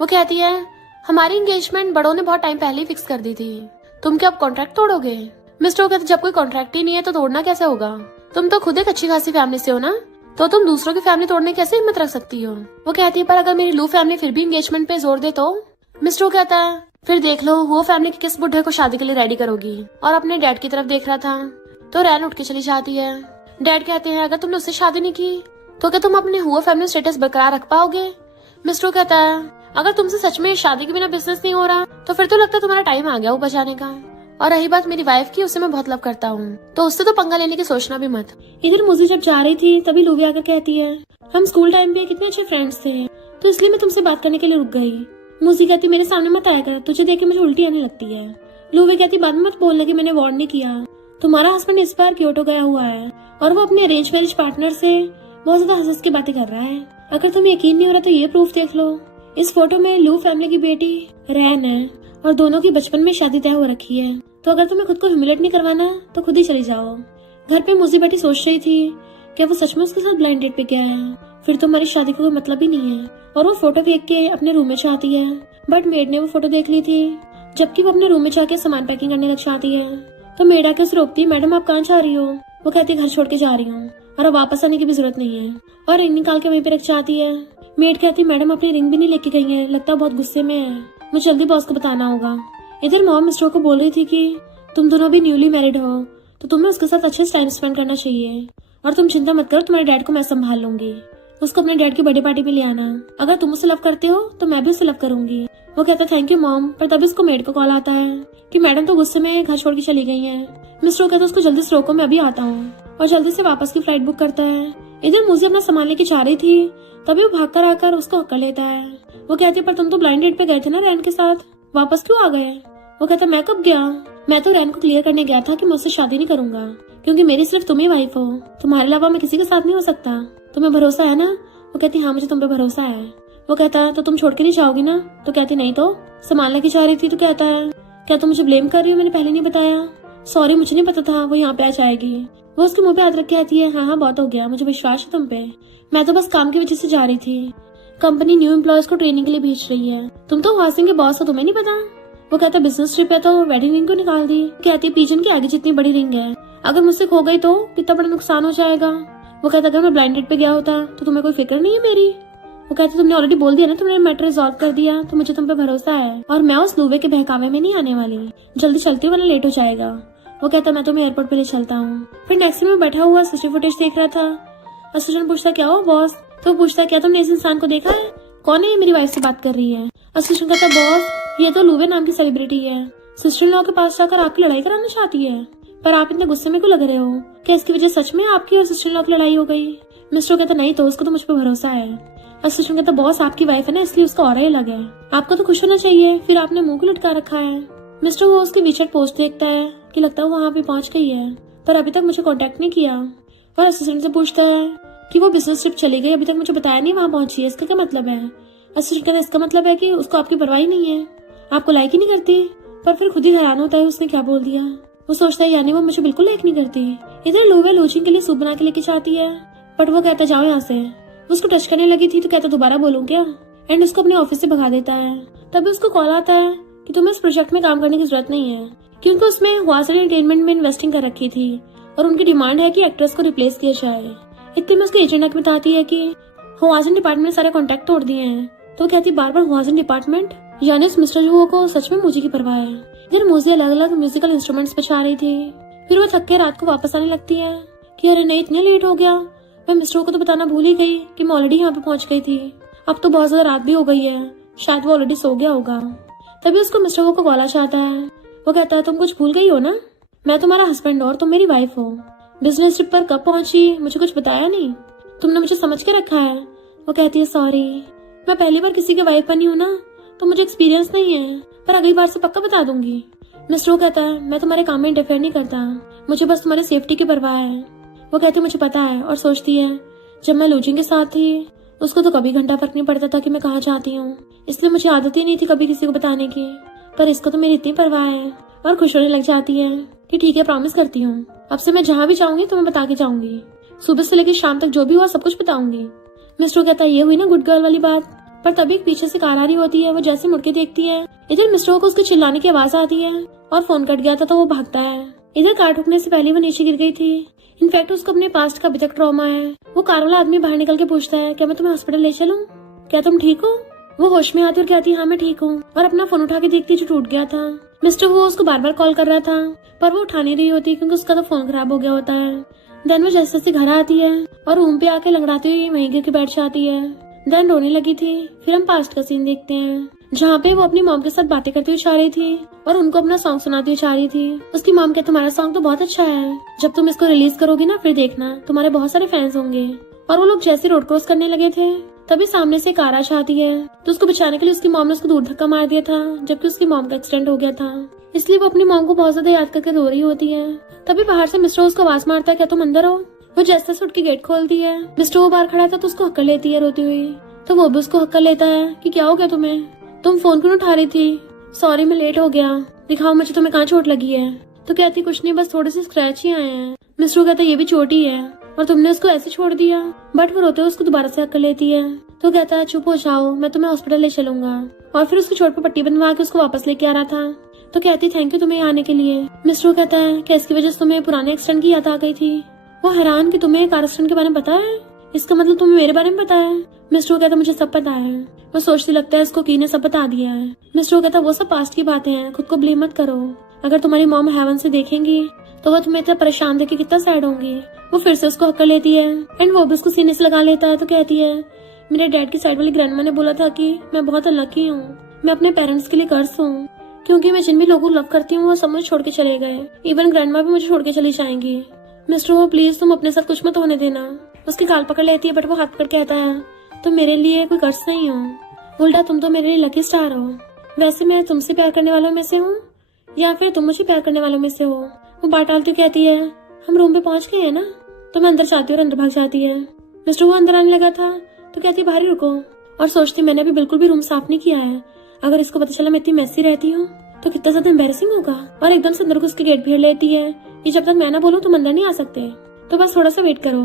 वो कहती है हमारी एंगेजमेंट बड़ों ने बहुत टाइम पहले ही फिक्स कर दी थी, तुम क्या अब कॉन्ट्रैक्ट तोड़ोगे। मिस्टर ओ कहते जब कोई कॉन्ट्रैक्ट ही नहीं है तो तोड़ना कैसे होगा, तुम तो खुद एक अच्छी खासी फैमिली से हो ना, तो तुम दूसरों की फैमिली तोड़ने कैसे हिम्मत रख सकती हो। वो कहती है पर अगर मेरी लू फैमिली फिर भी एंगेजमेंट पे जोर दे तो। मिस्टर ओ कहता है फिर देख लो वो फैमिली के किस बुढ़े को शादी के लिए रेडी करोगी। और अपने डैड की तरफ देख रहा था तो रैन उठ के चली जाती है। डैड कहते हैं अगर तुमने उससे शादी नहीं की तो क्या तुम अपने हुआ फैमिली स्टेटस बरकरार रख पाओगे। मिस्टर ओ कहता है अगर तुमसे सच में शादी के बिना बिजनेस नहीं हो रहा तो फिर तो लगता है तुम्हारा टाइम आ गया वो बचाने का, और रही बात मेरी वाइफ की उससे मैं बहुत लव करता हूँ तो उससे तो पंगा लेने की सोचना भी मत। इधर मुझे जब जा रही थी तभी लूवी आकर कहती है हम स्कूल टाइम पे कितने अच्छे फ्रेंड्स थे तो इसलिए मैं तुमसे बात करने के लिए रुक गई। मुझे कहती मेरे सामने मत आया कर, तुझे देख के मुझे उल्टी आने लगती है। लूवी कहती बाद में मत बोलने की मैंने वार्न नहीं किया, तुम्हारा हस्बैंड इस बार क्योटो गया हुआ है और वो अपने अरेंज मैरिज पार्टनर से बहुत ज्यादा हंस की बातें कर रहा है। अगर तुम्हें यकीन नहीं हो रहा तो ये प्रूफ देख लो, इस फोटो में लू फैमिली की बेटी रैन है और दोनों की बचपन में शादी तय हो रखी है, तो अगर तुम्हें खुद को ह्यूमिलेट नहीं करवाना तो खुद ही चली जाओ। घर पे मुझे बेटी सोच रही थी क्या वो सच में उसके साथ ब्लाइंड डेट पे गया है, फिर तो हमारी शादी का कोई मतलब ही नहीं है। और वो फोटो देख के अपने रूम में चाहती है बट मेड ने वो फोटो देख ली थी, जबकि वो अपने रूम में जाके सामान पैकिंग करने लग जाती है। तो मेड आके उसे रोकती है मैडम आप कहाँ जा रही हो। वो कहती है घर छोड़ के जा रही हूँ और अब वापस आने की भी जरूरत नहीं है, और रिंग निकाल के वहीं पे रख जाती है। मेड कहती है मैडम अपनी रिंग भी नहीं लेके गई है, लगता है बहुत गुस्से में है, मुझे जल्दी बॉस को बताना होगा। इधर मॉम मिस्टर को बोल रही थी कि तुम दोनों भी न्यूली मैरिड हो तो तुम्हें उसके साथ अच्छे से टाइम स्पेंड करना चाहिए, और तुम चिंता मत करो तुम्हारे डैड को मैं संभाल लूंगी, उसको अपने डैड की बर्थडे पार्टी पे ले आना, अगर तुम उसे लव करते हो तो मैं भी उसे लव करूंगी। वो कहता थैंक यू मॉम, पर तभी उसको मेड को कॉल आता है कि मैडम तो गुस्से में घर छोड़ के चली गई हैं। मिस्टर कहता उसको जल्दी से रोको मैं अभी आता हूँ, और जल्दी से वापस की फ्लाइट बुक करता है। इधर मुझे अपना सामान लेके जा रही थी तभी वो भाग कर आकर उसको हक कर लेता है। वो कहती है पर तुम तो ब्लाइंड डेट पे गए थे ना रैन के साथ, वापस क्यों आ गए। वो कहता मैं कब गया, मैं तो रैन को क्लियर करने गया था कि मैं उससे शादी नहीं करूंगा क्योंकि मेरी सिर्फ तुम ही वाइफ हो, तुम्हारे अलावा मैं किसी के साथ नहीं हो सकता, तुम्हें भरोसा है ना। वो कहती हाँ मुझे तुम पे भरोसा है। वो कहता तो तुम छोड़ के नहीं जाओगी ना। तो कहती नहीं तो सामान लेके जा रही थी। तो कहता है क्या तुम मुझे ब्लेम कर रही हो, मैंने पहले नहीं बताया, सॉरी मुझे नहीं पता था वो यहाँ पे आ जाएगी। वो उसके मुंह पे हाथ रख के कहती है हाँ बहुत हो गया, मुझे विश्वास है तुम पे, मैं तो बस काम की वजह से जा रही थी, कंपनी न्यू एम्प्लॉयज को ट्रेनिंग के लिए भेज रही है, तुम तो हासिंग के बॉस हो तुम्हें नहीं पता। वो कहता बिजनेस ट्रिप है तो वेडिंग रिंग को निकाल दी। कहती पिजन की आगे जितनी बड़ी रिंग है, अगर मुझसे खो गई तो कितना बड़ा नुकसान हो जाएगा। वो कहता अगर मैं ब्लाइंड डेट पे गया होता तो तुम्हें कोई फिक्र नहीं है मेरी। वो कहती तुमने ऑलरेडी बोल दिया ना, तुमने मैटर रिजॉल्व कर दिया तो मुझे तुम पे भरोसा है, और मैं उस लूवे के बहकावे में नहीं आने वाली, जल्दी चलती वाला लेट हो जाएगा। वो कहता मैं तुम्हें एयरपोर्ट पे ले चलता हूँ। फिर नेक्स्ट में बैठा हुआ सीसीटीवी फुटेज देख रहा था। असिस्टेंट पूछता क्या हो बॉस, तो पूछता क्या तुमने इस इंसान को देखा है, कौन है ये मेरी वाइफ से बात कर रही है। असिस्टेंट कहता बॉस ये तो लूवे नाम की सेलिब्रिटी है, सिस्टर लॉ के पास जाकर आपकी लड़ाई कराना चाहती है, पर आप इतने गुस्से में क्यों लग रहे हो, क्या इसकी वजह सच में आपकी और सिस्टर लॉ की लड़ाई हो गई। मिस्टर कहता नहीं तो उसको तो मुझ पर भरोसा है। असिस्टेंट कहता बॉस आपकी वाइफ है ना इसलिए उसका और ही अलग है, आपको तो खुश होना चाहिए, फिर आपने मुंह को लटका रखा है। मिस्टर वो उसके WeChat पोस्ट देखता है कि लगता है वो वहाँ पे पहुंच गई है, पर अभी तक मुझे कांटेक्ट नहीं किया। और असिस्टेंट से पूछता है कि वो बिजनेस ट्रिप चली गई, अभी तक मुझे बताया नहीं वहाँ पहुंची है, इसका क्या मतलब है। असिस्टेंट कहता है इसका मतलब है कि उसको आपकी परवाह ही नहीं है, आपको लाइक ही नहीं करती। पर फिर खुद ही हैरान होता है उसने क्या बोल दिया। वो सोचता है यानी वो मुझे बिल्कुल लाइक नहीं करती। इधर लूवे लूचिंग के लिए सूप बना के लेके जाती है, बट वो कहता जाओ यहाँ से। वो उसको टच करने लगी थी तो कहता दोबारा बोलूं क्या, एंड उसको अपने ऑफिस से भगा देता है। तभी उसको कॉल आता है कि तुम्हें इस प्रोजेक्ट में काम करने की जरूरत नहीं है, क्योंकि उसमें हुआसन एंटरटेनमेंट में इन्वेस्टिंग कर रखी थी और उनकी डिमांड है कि एक्ट्रेस को रिप्लेस किया जाए। इतने में उसके एजेंट आके बताती है कि हुआसन डिपार्टमेंट ने सारे कॉन्टेक्ट तोड़ दिए हैं। तो कहती बार बार हुआसन डिपार्टमेंट, यानी उस मिस्टर जुओ को सच में मुझे की परवाह है। इधर मुझे अलग अलग म्यूजिकल इंस्ट्रूमेंट्स बजा रही थी। फिर वो थक के रात को वापस आने लगती है कि अरे नहीं इतनी लेट हो गया, मैं मिस्टर को तो बताना भूल ही गई कि मैं ऑलरेडी यहाँ पे पहुंच गई थी। अब तो बहुत ज्यादा रात भी हो गई है, शायद वो ऑलरेडी सो गया होगा। तभी उसको मिस्टर को कॉल आ जाता है। वो कहता है तुम कुछ भूल गई हो ना, मैं तुम्हारा हस्बैंड और तुम मेरी वाइफ हो। बिजनेस ट्रिप पर कब पहुंची मुझे कुछ बताया नहीं, तुमने मुझे समझ के रखा है। वो कहती है सॉरी, मैं पहली बार किसी की वाइफ बनी हूँ ना, तो मुझे एक्सपीरियंस नहीं है, पर अगली बार से पक्का बता दूंगी। मिस्टर कहता है मैं तुम्हारे काम में इंटरफेयर नहीं करता, मुझे बस तुम्हारी सेफ्टी की परवाह है। वो कहती मुझे पता है, और सोचती है जब मैं लूजिंग के साथ थी उसको तो कभी घंटा फर्क नहीं पड़ता था कि मैं कहाँ जाती हूँ, इसलिए मुझे आदत ही नहीं थी कभी किसी को बताने की, पर इसको तो मेरी इतनी परवाह है। और खुश होने लग जाती है कि ठीक है प्रॉमिस करती हूँ, अब से मैं जहाँ भी जाऊंगी तो मैं बता के जाऊंगी, सुबह से लेकर शाम तक जो भी हुआ सब कुछ बताऊंगी। मिस्टर कहता है ये हुई ना गुड गर्ल वाली बात। पर तभी एक पीछे से कार आ रही होती है, वो जैसे मुड़ के देखती है इधर मिस्टर को उसके चिल्लाने की आवाज आती है और फोन कट गया था तो वो भागता है। इधर कार ठुकने से पहले वो नीचे गिर गई थी। इनफैक्ट उसको अपने पास्ट का अभी तक ट्रॉमा है। वो कार वाला आदमी बाहर निकल के पूछता है क्या मैं तुम्हें हॉस्पिटल ले चलूं, क्या तुम ठीक हो। वो होश में आती और कहती है हाँ मैं ठीक हूँ, और अपना फोन उठा के देखती जो टूट गया था। मिस्टर वो उसको बार बार कॉल कर रहा था पर वो उठा नहीं रही होती क्योंकि उसका तो फोन खराब हो गया होता है। देन वो जैसे जैसे घर आती है और रूम पे आके लंगड़ाती हुई वहीं गिर के बैठ जाती है। देन रोने लगी थी। फिर हम पास्ट का सीन देखते हैं जहाँ पे वो अपनी मॉम के साथ बातें करती हुई जा रही थी और उनको अपना सॉन्ग सुनाती हुई जा रही थी। उसकी मॉम कहती तुम्हारा सॉन्ग तो बहुत अच्छा है, जब तुम इसको रिलीज करोगी ना फिर देखना तुम्हारे बहुत सारे फैंस होंगे। और वो लोग जैसे रोड क्रॉस करने लगे थे तभी सामने से कार आ जाती है, तो उसको बचाने के लिए उसकी मॉम ने उसको दूर धक्का मार दिया था, जबकि उसकी मॉम का एक्सीडेंट हो गया था, इसलिए वो अपनी मॉम को बहुत ज्यादा याद करके रो रही होती है। तभी बाहर से मिस्टर उसको आवाज मारता है क्या तुम अंदर हो। वो जैसे उठ के गेट खोलती है। मिस्टर वो बाहर खड़ा था तो उसको हक्कर लेती है रोती हुई, तो वो भी उसको हक्कर लेता है कि क्या हो गया तुम्हें, तुम फोन क्यों उठा रही थी, सॉरी मैं लेट हो गया, दिखाओ मुझे तुम्हें कहाँ चोट लगी है। तो कहती कुछ नहीं बस थोड़े से स्क्रैच ही आए हैं। मिस्टर कहता ये भी चोट ही है और तुमने उसको ऐसे छोड़ दिया। बट वो रोते हुए उसको दोबारा से हक्कर लेती है, तो कहता है चुप हो जाओ मैं तुम्हें हॉस्पिटल ले चलूंगा। और फिर उसकी चोट पर पट्टी बनवा के उसको वापस लेके आ रहा था। तो कहती थैंक यू तुम्हें आने के लिए। मिस्टर कहता है कि इसकी वजह से तुम्हें पुराने एक्सीडेंट की याद आ गई थी। वो हैरान कि तुम्हें कार एक्सीडेंट के बारे में पता है, इसका मतलब तुम्हें मेरे बारे में पता है। मिस्टर कहता मुझे सब पता है। वो सोचती लगता है इसको की ने सब बता दिया है। मिस्टर कहता वो सब पास्ट की बातें हैं, खुद को ब्लेम मत करो, अगर तुम्हारी मॉम हेवन से देखेंगी तो वो तुम्हें इतना परेशान देख के कितना सैड होंगी। वो फिर से उसको हक्कर लेती है एंड वो भी उसको सीने से लगा लेता है। तो कहती है मेरे डैड की साइड वाली ग्रैंडमा ने बोला था कि मैं बहुत अनलकी हूँ, मैं अपने पेरेंट्स के लिए कर्ज हूँ, क्योंकि मैं जिन भी लोगों को लव करती हूँ वो सब मुझे छोड़ के चले गए, इवन ग्रैंडमा भी मुझे छोड़ के चली जाएंगी। मिस्टर वो प्लीज तुम अपने साथ कुछ मत होने देना। उसकी गाल पकड़ लेती है बट वो हाथ पकड़ कहता है तुम मेरे लिए कोई कर्ज नहीं हो, उल्टा तुम तो मेरे लिए लकी स्टार हो। वैसे मैं तुमसे प्यार करने वालों में से हूँ या फिर तुम मुझे प्यार करने वालों में से हो। वो बात डालती कहती है हम रूम पे पहुंच गए हैं ना। तो मैं अंदर जाती हूँ और अंदर भाग जाती है। मिस्टर वो अंदर आने लगा था तो कहती बाहर ही रुको, और सोचती मैंने अभी बिल्कुल भी रूम साफ नहीं किया है, अगर इसको पता चला मैं इतनी मैसी रहती हूँ तो कितना ज्यादा एम्बेरसिंग होगा। और एकदम से अंदर को उसके गेट भेड़ लेती है कि जब तक मैं ना बोलूँ तुम अंदर नहीं आ सकते, तो बस थोड़ा सा वेट करो।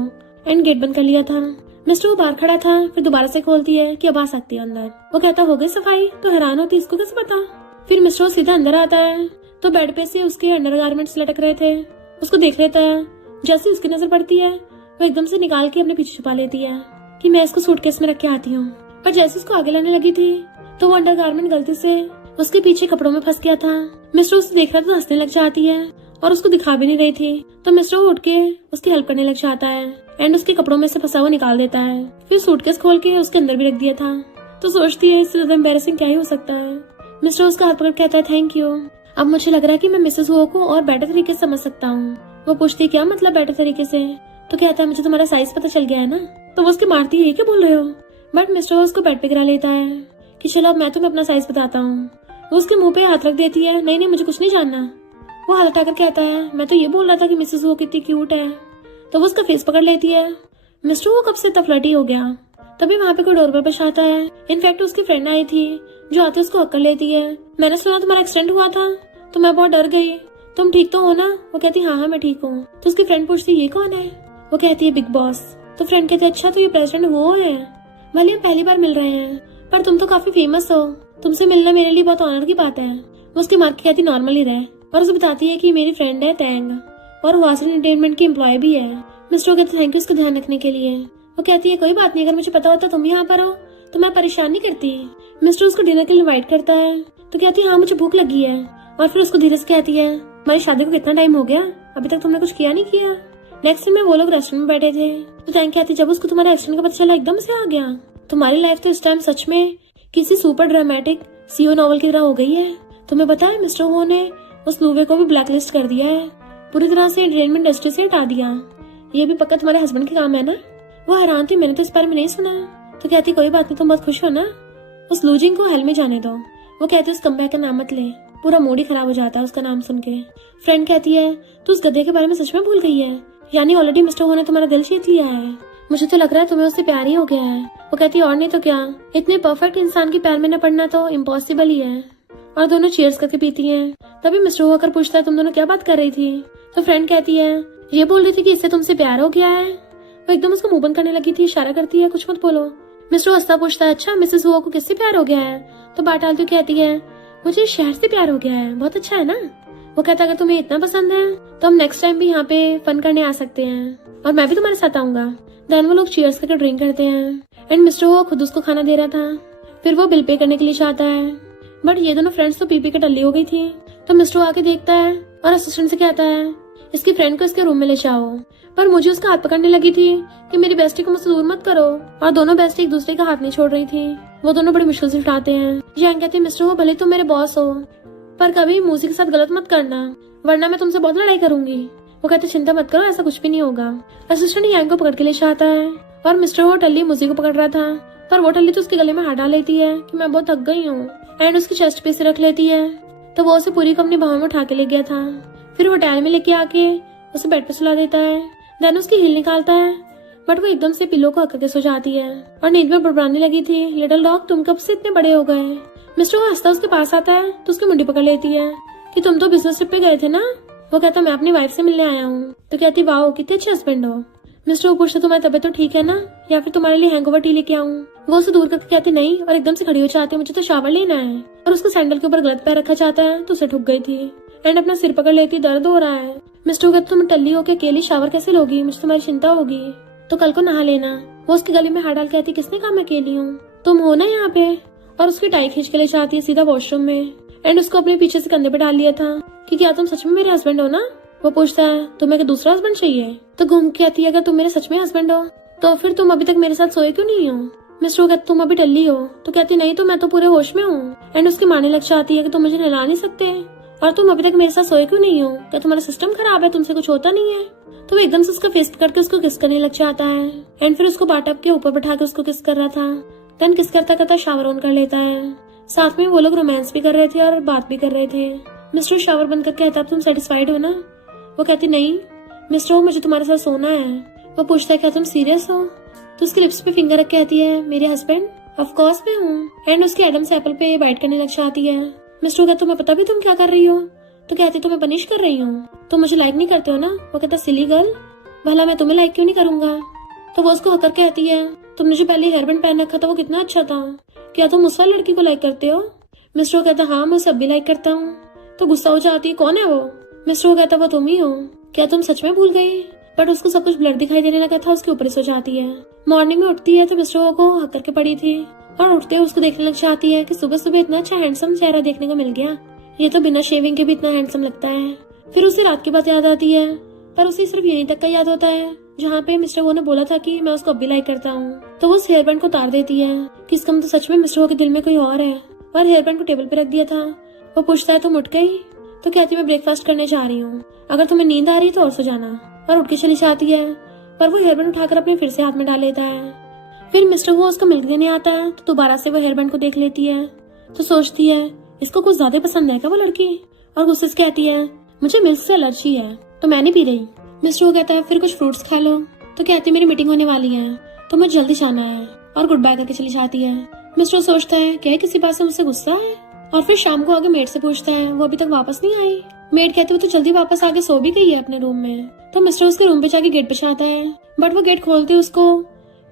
एंड गेट बंद कर लिया था। मिस्टर वो बाहर खड़ा था, फिर दोबारा से खोलती है कि अब आ सकती है अंदर। वो कहता हो गई सफाई, तो हैरान होती इसको कैसे पता। फिर मिस्टर सीधा अंदर आता है तो बेड पे से उसके अंडरगारमेंट्स लटक रहे थे, उसको देख लेता है। जैसे उसकी नजर पड़ती है वो एकदम से निकाल के अपने पीछे छुपा लेती है कि मैं इसको सूटकेस में रख के आती हूँ। पर जैसे उसको आगे लाने लगी थी तो वो अंडरगारमेंट गलती से उसके पीछे कपड़ों में फंस गया था। मिस्टर उसे देख रहा था तो हंसने लग जाती है और उसको दिखा भी नहीं रही थी, तो मिस्टर उठ के उसकी हेल्प करने लग जाता है एंड उसके कपड़ों में से फंसा हुआ निकाल देता है। फिर सूटकेस खोल के उसके अंदर भी रख दिया था। तो सोचती है इससे ज्यादा एम्बैरेसिंग क्या ही हो सकता है। मिस्टर उसका हाथ पकड़ कहता है थैंक यू, अब मुझे लग रहा है कि मैं मिसेस वो को और बेटर तरीके से समझ सकता हूँ। वो पूछती है क्या मतलब बेटर तरीके से, तो कहता है मुझे तुम्हारा साइज पता चल गया है ना। तो वो उसके मारती है क्या बोल रहे हो, बट मिस्टर उसको बेड पे गिरा लेता है कि चलो अब मैं तुम्हें अपना साइज बताता हूँ। वो उसके मुंह पे हाथ रख देती है। नहीं नहीं, मुझे कुछ नहीं जानना। वो हाथ उठाकर कहता है, मैं तो ये बोल रहा था कि मिसेस वो कितनी क्यूट है। तो वो उसका फेस पकड़ लेती है। मिस्टर वो कब से इतना फ्लर्टी हो गया। तभी वहाँ पे कोई डोरबेल पे आता है। इनफैक्ट उसकी फ्रेंड आई थी जो आते उसको हक कर लेती है। मैंने सुना तुम्हारा एक्सीडेंट हुआ था, तो मैं बहुत डर गई। तुम ठीक तो हो ना? वो कहती हाँ हाँ मैं ठीक हूँ। तो उसकी फ्रेंड पूछती ये कौन है? वो कहती है बिग बॉस। तो फ्रेंड कहती है अच्छा तो ये प्रेसिडेंट वो है। भले हम पहली बार मिल रहे हैं, पर तुम तो काफी फेमस हो, तुमसे मिलना मेरे लिए बहुत ऑनर की बात है। वो उसकी माँ की कहती नॉर्मल ही रहे, और उसे बताती है कि मेरी फ्रेंड है टैंग, और वासन एंटरटेनमेंट की एम्प्लॉय भी है। मिस्टर कहते थैंक यू इसका ध्यान रखने के लिए। वो कहती है कोई बात नहीं, अगर मुझे पता होता तुम यहाँ पर हो तो मैं परेशान नहीं करती। मिस्टर उसको डिनर के लिए इनवाइट करता है। तो कहती है हाँ मुझे भूख लगी है। और फिर उसको धीरे से कहती है हमारी शादी को कितना टाइम हो गया, अभी तक तुमने कुछ किया नहीं किया। नेक्स्ट टाइम में वो लोग रेस्टोरेंट में बैठे थे। तो टैंक कहती जब उसको तुम्हारे एक्सीडेंट का पता चला एकदम से आ गया। तुम्हारी लाइफ तो इस टाइम सच में किसी सुपर ड्रामेटिक सीओ नॉवल की तरह हो गई है। तुम्हें पता है मिस्टर वो ने उस लूवे को भी ब्लैकलिस्ट कर दिया है, पूरी तरह से एंटरटेनमेंट इंडस्ट्री से हटा दिया। ये भी पक्का तुम्हारे हस्बैंड के काम है ना? वो हैरान थी, मैंने तो इस बारे में नहीं सुना। तो कहती कोई बात नहीं, तुम बहुत खुश हो ना, उस लूजिंग को हेल में जाने दो। वो कहती उस कमबैक का नाम मत ले, पूरा मूड ही खराब हो जाता है उसका नाम सुन के। फ्रेंड कहती है तू उस गधे के बारे में सच में भूल गई है, यानी ऑलरेडी मिस्टर हो ने तुम्हारा दिल जीत लिया है। मुझे तो लग रहा है तुम्हें उससे प्यार ही हो गया है। वो कहती है और नहीं तो क्या, इतने परफेक्ट इंसान के प्यार में न पड़ना तो इम्पॉसिबल ही है। और दोनों चीयर्स करके पीती हैं। तभी मिस्टर होकर पूछता है तुम दोनों क्या बात कर रही थी? तो फ्रेंड कहती है ये बोल रही थी कि इससे तुमसे प्यार हो गया है। वो एकदम उसको मुंह बंद करने लगी थी, इशारा करती है कुछ मत बोलो। मिस्टर हंसता पूछता है अच्छा मिसेस हुआ को किससे प्यार हो गया है? तो बाटालतू कहती है मुझे शहर से प्यार हो गया है, बहुत अच्छा है ना। वो कहता अगर तुम्हें इतना पसंद है तो हम नेक्स्ट टाइम भी यहाँ पे फन करने आ सकते हैं, और मैं भी तुम्हारे साथ आऊंगा। देन वो लोग चीयर्स करके ड्रिंक करते हैं। एंड मिस्टर हुआ खुद उसको खाना दे रहा था। फिर वो बिल पे करने के लिए चाहता है, बट ये दोनों फ्रेंड्स तो पी के टल्ली हो गई थी। तो मिस्टर आके देखता है और असिस्टेंट से कहता है इसकी फ्रेंड को इसके रूम में ले जाओ। पर मुझे उसका हाथ पकड़ने लगी थी कि मेरी बेस्टी को मुझसे दूर मत करो, और दोनों बेस्टी एक दूसरे का हाथ नहीं छोड़ रही थी। वो दोनों बड़ी मुश्किल से उठाते हैं। जैंग कहती है मिस्टर हो भले तुम मेरे बॉस हो, पर कभी मूसी के साथ गलत मत करना, वरना मैं तुमसे बहुत लड़ाई करूंगी। वो कहते चिंता मत करो, ऐसा कुछ भी नहीं होगा। असिस्टेंट यांग को पकड़ के ले जाता है, और मिस्टर हो टल्ली मूसी को पकड़ रहा था, पर वो टल्ली तो उसके गले में हाथ डाल लेती है कि मैं बहुत थक गई हूँ, एंड उसकी चेस्ट पे से रख लेती है। तो वो उसे पूरी अपनी बाहों में उठा के ले गया था। फिर वो होटल में लेके आके उसे बेड पे सुला देता है। देन उसकी हील निकालता है, बट वो एकदम से पिलो को हक के सो जाती है और नींद में बड़बड़ाने लगी थी लिटिल डॉग तुम कब से इतने बड़े हो गए। मिस्टर वो हंसता उसके पास आता है तो उसकी मुंडी पकड़ लेती है कि तुम तो बिजनेस ट्रिप पे गए थे ना। वो कहता मैं अपनी वाइफ से मिलने आया हूँ। तो कहती वाह कितने अच्छे हस्बैंड हो। मिस्टर वो पूछता तुम्हारी तबीयत तो ठीक है ना, या फिर तुम्हारे लिए हैंगओवर टी लेके आऊँ? वो उसे दूर करके कहती नहीं, और एकदम से खड़ी हो जाती है मुझे तो शावर लेना है। और उसको सैंडल के ऊपर गलत पैर रखा जाता है तो उसे ठुक गई थी, एंड अपना सिर पकड़ लेती दर्द हो रहा है। मिस्टर कहते तुम टल्ली होके अकेली शावर कैसे लोगी, मुझे तुम्हारी चिंता होगी, तो कल को नहा लेना। वो उसके गले में हाथ डाल कहती किसने कहा मैं अकेली हूँ, तुम हो ना यहाँ पे। और उसकी टाई खींच के ले जाती है सीधा वॉशरूम में, एंड उसको अपने पीछे से कंधे पे डाल लिया था कि क्या तुम सच में मेरे हस्बैंड हो ना। वो पूछता है तुम्हें क्या दूसरा हस्बैंड चाहिए? तो घूम के कहती है अगर तुम मेरे सच में हस्बैंड हो तो फिर तुम अभी तक मेरे साथ सोए क्यों नहीं हो? मिस्टर कहते तुम अभी टल्ली हो। तो कहती नहीं तो मैं तो पूरे होश में हूँ। एंड उसकी माने लग जाती है कि तुम मुझे नहला नहीं सकते, और तुम अभी तक मेरे साथ सोए क्यों नहीं हो, क्या तुम्हारा सिस्टम खराब है, तुमसे कुछ होता नहीं है? तो वो एकदम से उसका फेस करके उसको किस करने लग जाता है, एंड फिर उसको बाटअप के ऊपर बैठा के उसको किस कर रहा था। देन किस करता करता शावर ऑन कर लेता है। साथ में वो लोग रोमांस भी कर रहे थे और बात भी कर रहे थे। मिस्टर शावर बंद करके कहता तुम सेटिस्फाइड हो ना? वो कहती नहीं मिस्टर मुझे तुम्हारे साथ सोना है। वो पूछता है क्या तुम सीरियस हो? तो उसकी लिप्स पे फिंगर रख कहती है मेरे हस्बैंड? ऑफ कोर्स मैं हूँ। एंड उसके एडम्स एप्पल पे बाइट करने लग जाती है। मिस्टर कहता तुम्हें पता भी तुम क्या कर रही हो? तो कहती तो मैं पनिश कर रही हूँ, तो मुझे लाइक नहीं करते हो ना? वो कहता सिली गर्ल, भला मैं तुम्हें लाइक क्यों नहीं करूंगा? तो वो उसको होकर कहती है तुमने जो पहले हेयर बैंड पहन रखा था वो कितना अच्छा था, क्या तुम उस वाली लड़की को लाइक करते हो? मिस्टर कहता हाँ मैं सब भी लाइक करता हूँ। तो गुस्सा हो जाती है कौन है वो? मिस्टर कहता वो तुम ही हो, क्या तुम सच में भूल गई? बट उसको सब कुछ ब्लर दिखाई देने लगा था, उसके ऊपर सो जाती है। मॉर्निंग में उठती है तो मिस्टर को हक करके पड़ी थी, और उठते उसको देखने लग जाती है कि सुबह सुबह इतना अच्छा हैंडसम चेहरा देखने को मिल गया, ये तो बिना शेविंग के भी इतना हैंडसम लगता है। फिर उसे रात की बात याद आती है, पर उसे सिर्फ यहीं तक का याद होता है जहाँ पे मिस्टर वो ने बोला था कि मैं उसको अब भी लाइक करता हूँ। तो वो उस हेयर बैंड को उतार देती है कि इसका मतलब सच में मिस्टर वो के दिल में कोई और है, और हेयर बैंड को टेबल पे रख दिया था। वो पूछता है तुम उठ गई? तो कहती मैं ब्रेकफास्ट करने जा रही हूँ, अगर तुम्हें नींद आ रही है तो और सो जाना। और उठ के चली जाती है, पर वो हेयर बैंड उठाकर अपने फिर से हाथ में डाल लेता है। फिर मिस्टर वो उसको मिल्क देने आता है तो दोबारा से वो हेयर बैंड को देख लेती है, तो सोचती है इसको कुछ ज्यादा पसंद है क्या वो लड़की? और गुस्से से कहती है मुझे मिल्क से एलर्जी है तो मैं नहीं पी रही। मिस्टर वो कहता है फिर कुछ फ्रूट्स खा लो। तो कहती है मेरी मीटिंग होने वाली है तो मुझे जल्दी जाना है, और गुड बाय करके चली जाती है। मिस्टर सोचता है क्या किसी बात से मुझसे गुस्सा है, और फिर शाम को आगे मेड से पूछता है वो अभी तक वापस नहीं आई। मेड कहती है वो तो जल्दी वापस आके सो भी गई है अपने रूम में। तो मिस्टर उसके रूम पे जाके गेट पे आता है, बट वो गेट खोलते उसको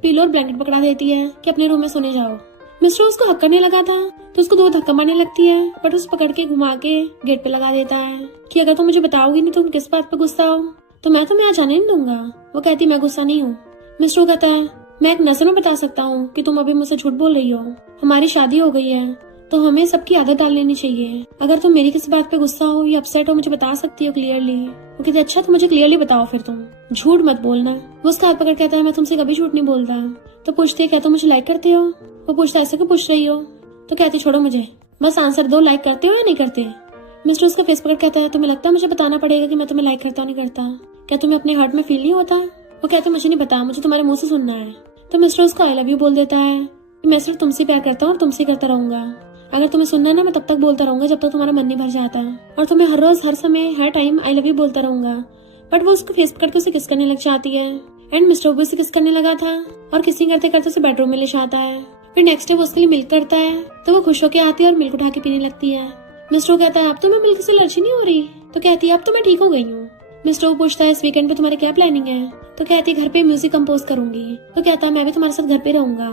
पिलो और ब्लैंकेट पकड़ा देती है कि अपने रूम में सोने जाओ। मिस्टर उसको हक करने लगा था तो उसको 2 धक्का मारने लगती है, बट उस पकड़ के घुमा के गेट पे लगा देता है कि अगर तुम मुझे बताओगी नहीं तुम किस बात पे गुस्सा हो तो मैं तुम्हें यहाँ जाने नहीं दूंगा। वो कहती मैं गुस्सा नहीं हूँ। मिस्टर कहता है मैं एक नजर में बता सकता हूँ कि तुम अभी मुझसे झूठ बोल रही हो, हमारी शादी हो गई है तो हमें सबकी आदत डाल लेनी चाहिए। अगर तुम मेरी किसी बात पे गुस्सा हो या अपसेट हो मुझे बता सकती हो क्लियरली। वो कहती अच्छा तो मुझे क्लियरली बताओ फिर, तुम झूठ मत बोलना। वो उसका हाथ पकड़ कहता है मैं तुमसे कभी झूठ नहीं बोलता। तो पूछती है क्या तुम मुझे लाइक करते हो? वो पूछता है ऐसे क्यों पूछ रही हो? तो कहती छोड़ो मुझे, बस आंसर दो, लाइक करते हो या नहीं करते? मिस्टर उसका फेस पकड़ कहता है तुम्हें लगता है मुझे बताना पड़ेगा कि मैं तुम्हें लाइक करता हूँ नहीं करता? क्या तुम्हें अपने हार्ट में फील नहीं होता? वो कहते मुझे नहीं पता, मुझे तुम्हारे मुंह से सुनना है। तो मिस्टर उसको आई लव यू बोल देता है कि मैं सिर्फ तुमसे प्यार करता हूँ और तुमसे करता रहूंगा। अगर तुम्हें सुनना है ना मैं तब तक बोलता रहूंगा जब तक तुम्हारा मन नहीं भर जाता, और तुम्हें हर रोज हर समय हर टाइम आई लव यू बोलता रहूंगा। बट वो उसको फेस पकड़ के उसे किस करने लग जाती है, एंड मिस्टर भी उसे किस करने लगा था और किसिंग करते करते उसे बेडरूम में ले जाता है। फिर नेक्स्ट डे वो उसके लिए मिल्क करता है तो वो खुश होकर आती है और मिल्क उठा के पीने लगती है। मिस्टर कहता है अब तो मैं मिल्क से एलर्जी नहीं हो रही। तो कहती है अब तो मैं ठीक हो गई हूँ। मिस्टर पूछता है इस वीकेंड पे तुम्हारी क्या प्लानिंग है? तो कहती है घर पे म्यूजिक कंपोज करूंगी। तो कहता है मैं भी तुम्हारे साथ घर पे रहूंगा।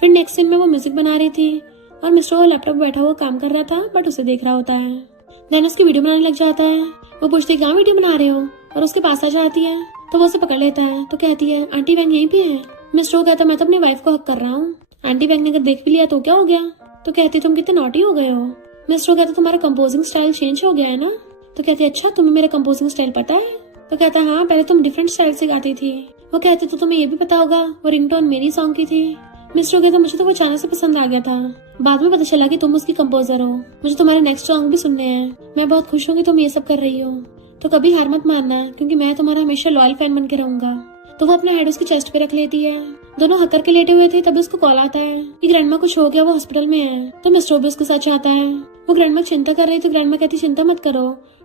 फिर नेक्स्ट सीन में वो म्यूजिक बना रही थी और मिस्टर वो लैपटॉप बैठा हुआ काम कर रहा था, बट उसे देख रहा होता है। देन उसकी वीडियो बनाने लग जाता है। वो पूछती है क्या वीडियो बना रहे हो, और उसके पास आ जाती है तो वो उसे पकड़ लेता है। तो कहती है आंटी वैंग यहीं पे है। मिस्टर कहता है मैं तो अपनी वाइफ को हक कर रहा हूँ, आंटी वैंग ने अगर देख भी लिया तो क्या हो गया? तो कहती तुम कितने नॉटी हो गए हो। मिस्टर कहता तुम्हारा कंपोजिंग स्टाइल चेंज हो गया है ना? तो कहती अच्छा तुम्हें मेरा कंपोजिंग स्टाइल पता है? तो कहता हाँ पहले तुम डिफरेंट स्टाइल से गाती थी। वो कहती तो तुम्हें ये भी पता होगा वो रिंगटोन मेरी सॉन्ग की थी। मिस्टर कहता मुझे तो वो अचानक से पसंद आ गया था, बाद में पता चला कि तुम उसकी कंपोजर हो। मुझे तुम्हारे नेक्स्ट सॉन्ग भी सुनने हैं। मैं बहुत खुश हूँ कि तुम ये सब कर रही हो, तो कभी हार मत मानना क्योंकि मैं तुम्हारा हमेशा लॉयल फैन बन के रहूंगा। तो वो अपना हेड उसकी चेस्ट पे रख लेती है। दोनों हक करके लेटे हुए थे तभी उसको कॉल आता है कि ग्रैंडमा कुछ हो गया, वो हॉस्पिटल में है। तो मिस्टर भी उसके साथ आता है। वो ग्रैंडमा चिंता कर रही तो ग्रैंडमा कहती चिंता मत करो,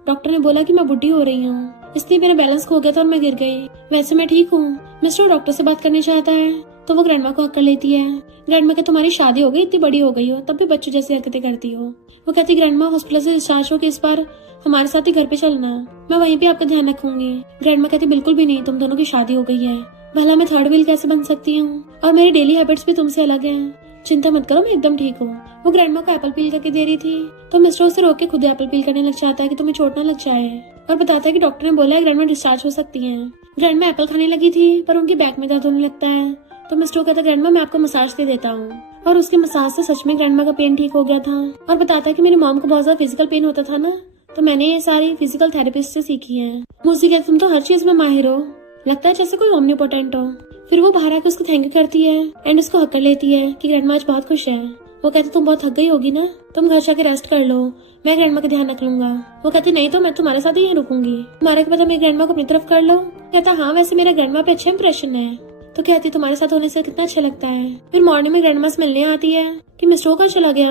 डॉक्टर ने बोला कि मैं बुढ़ी हो रही हूँ इसलिए मेरा बैलेंस खो गया था और मैं गिर गई, वैसे मैं ठीक हूँ। मिस्टर डॉक्टर से बात करने चाहता है तो वो ग्रैंडमा को हक कर लेती है। ग्रैंडमा कहती तुम्हारी शादी हो गई, इतनी बड़ी हो गई हो तब भी बच्चों जैसी हरकतें करती हो। वो कहती ग्रैंडमा हॉस्पिटल से डिस्चार्ज हो के इस बार हमारे साथ ही घर पे चलना, मैं वहीं पे आपका ध्यान रखूंगी। ग्रैंडमा कहती बिल्कुल भी नहीं, तुम दोनों की शादी हो गई है, भला मैं थर्ड व्हील कैसे बन सकती हूँ, और मेरी डेली हैबिट्स भी तुमसे अलग हैं। चिंता मत करो मैं एकदम ठीक हूँ। वो ग्रैंडमा को एप्पल पील करके दे रही थी तो मिस्टर उसे रोक के खुद एप्पल पील करने लग जाता है कि तुम्हें चोट ना लग जाए, और बताता है कि डॉक्टर ने बोला है ग्रैंडमा डिस्चार्ज हो सकती हैं। ग्रैंडमा एप्पल खाने लगी थी पर उनकी बैक में दर्द होने लगता है तो मिस्टर कहता है ग्रैंडमा मैं आपको मसाज दे देता हूँ, और उसके मसाज से सच में ग्रैंडमा का पेन ठीक हो गया था। और बताता है कि मेरी मॉम को बहुत ज्यादा फिजिकल पेन होता था ना, तो मैंने ये सारी फिजिकल थेरेपिस्ट से सीखी है। मुझे कहती तुम तो हर चीज में माहिर हो, लगता है जैसे कोई ओमनीपोटेंट हो। फिर वो बाहर आकर उसको थैंक यू करती है एंड उसको हक कर लेती है कि ग्रैंडमा आज बहुत खुश है। वो कहती तुम बहुत थक गई होगी ना, तुम घर जाके रेस्ट कर लो, मैं ग्रैंडमा का ध्यान रख लूंगा। वो कहती नहीं तो मैं तुम्हारे साथ ही यहीं रुकूंगी, तुम्हारे के बाद मेरी ग्रैंडमा को अपनी तरफ कर लो। कहता हाँ वैसे मेरा ग्रैंडमा पे अच्छा इंप्रेशन है। तो कहती तुम्हारे साथ होने से कितना अच्छा लगता है। फिर मॉर्निंग में ग्रैंडमा से मिलने आती है कि मिस्टर कहाँ चला गया।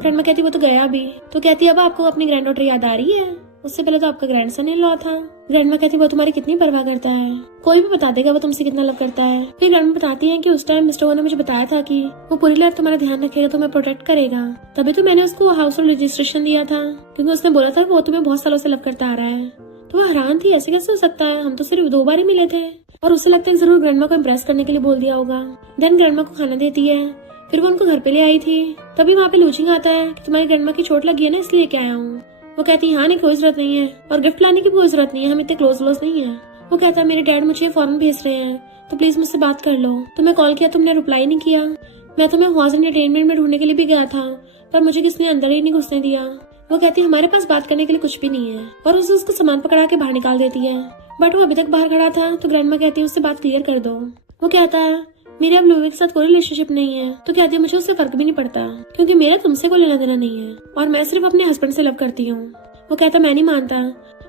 ग्रैंडमा कहती वो तो गया अभी। तो कहती अब आपको अपनी ग्रैंड डॉटर याद आ रही है, उससे पहले तो आपका ग्रैंडसन इन लॉ था। ग्रैंडमा कहती वो तुम्हारी कितनी परवाह करता है, कोई भी बता देगा वो तुमसे कितना लव करता है। फिर ग्रैंडमा बताती है कि उस टाइम मिस्टर ने मुझे बताया था कि वो पूरी लाइफ तुम्हारा ध्यान रखेगा, तुम्हें प्रोटेक्ट करेगा, तभी तो मैंने उसको हाउस होल्ड रजिस्ट्रेशन दिया था, क्योंकि उसने बोला था वो तुम्हें बहुत सालों से लव करता आ रहा है। तो वो हैरान थी ऐसे कैसे हो सकता है, हम तो सिर्फ 2 बार ही मिले थे, और उसे लगता है जरूर ग्रैंडमा को इम्प्रेस करने के लिए बोल दिया होगा। देन ग्रैंडमा को खाना देती है। फिर वो उनको घर पे ले आई थी, तभी वहाँ पे लूचिंग आता है कि तुम्हारी ग्रैंडमा की चोट लगी है ना इसलिए लेके आया हूँ। वो कहती है हाँ नहीं कोई जरूरत नहीं है, और गिफ्ट लाने की कोई जरूरत नहीं है, हम इतने क्लोज नहीं है। वो कहता है मेरे डैड मुझे फॉरन भेज रहे हैं तो प्लीज मुझसे बात कर लो। तुम्हें कॉल किया तुमने रिप्लाई नहीं किया, मैं तुम्हें हॉज एंटरटेनमेंट में ढूंढने के लिए भी गया था पर मुझे किसने अंदर ही नहीं घुसने दिया। वो कहती है हमारे पास बात करने के लिए कुछ भी नहीं है, और उसे उसका सामान पकड़ा के बाहर निकाल देती है। बट वो अभी तक बाहर खड़ा था तो ग्रैंडमा कहती है उससे बात क्लियर कर दो। वो कहता है मेरे अब लुई के साथ कोई रिलेशनशिप नहीं है। तो कहती है मुझे उससे फर्क भी नहीं पड़ता क्योंकि मेरा तुमसे कोई लेना देना नहीं है, और मैं सिर्फ अपने हस्बैंड से लव करती हूँ। वो कहता मैं नहीं मानता।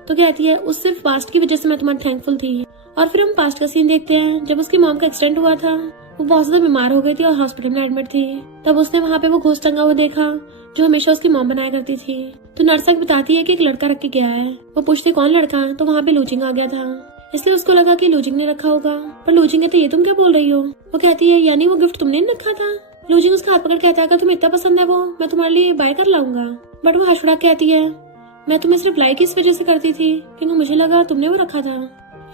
तो कहती है उस सिर्फ पास्ट की वजह से मैं तुम्हारी थैंकफुल थी। और फिर हम पास्ट का सीन देखते हैं जब उसकी मॉम का एक्सीडेंट हुआ था, वो बहुत ज्यादा बीमार हो गई थी और हॉस्पिटल में एडमिट थी। तब उसने वहाँ पे वो घोस्ट टंगा हुआ देखा जो हमेशा उसकी मॉम बनाया करती थी। तो नर्स आके बताती है कि एक लड़का रख के गया है। वो पूछते कौन लड़का, तो वहाँ पे लूजिंग आ गया था, इसलिए उसको लगा कि लूजिंग ने रखा होगा। पर लूजिंग कहती है ये तुम क्या बोल रही हो। वो कहती है यानी वो गिफ्ट तुमने नहीं रखा था। लूजिंग उसका हाथ पकड़ कहता है अगर तुम्हें इतना पसंद है वो, मैं तुम्हारे लिए बाय कर लाऊंगा। बट वो हंस कहती है मैं तुम्हें सिर्फ लाइक इस वजह से करती थी क्योंकि मुझे लगा तुमने वो रखा था,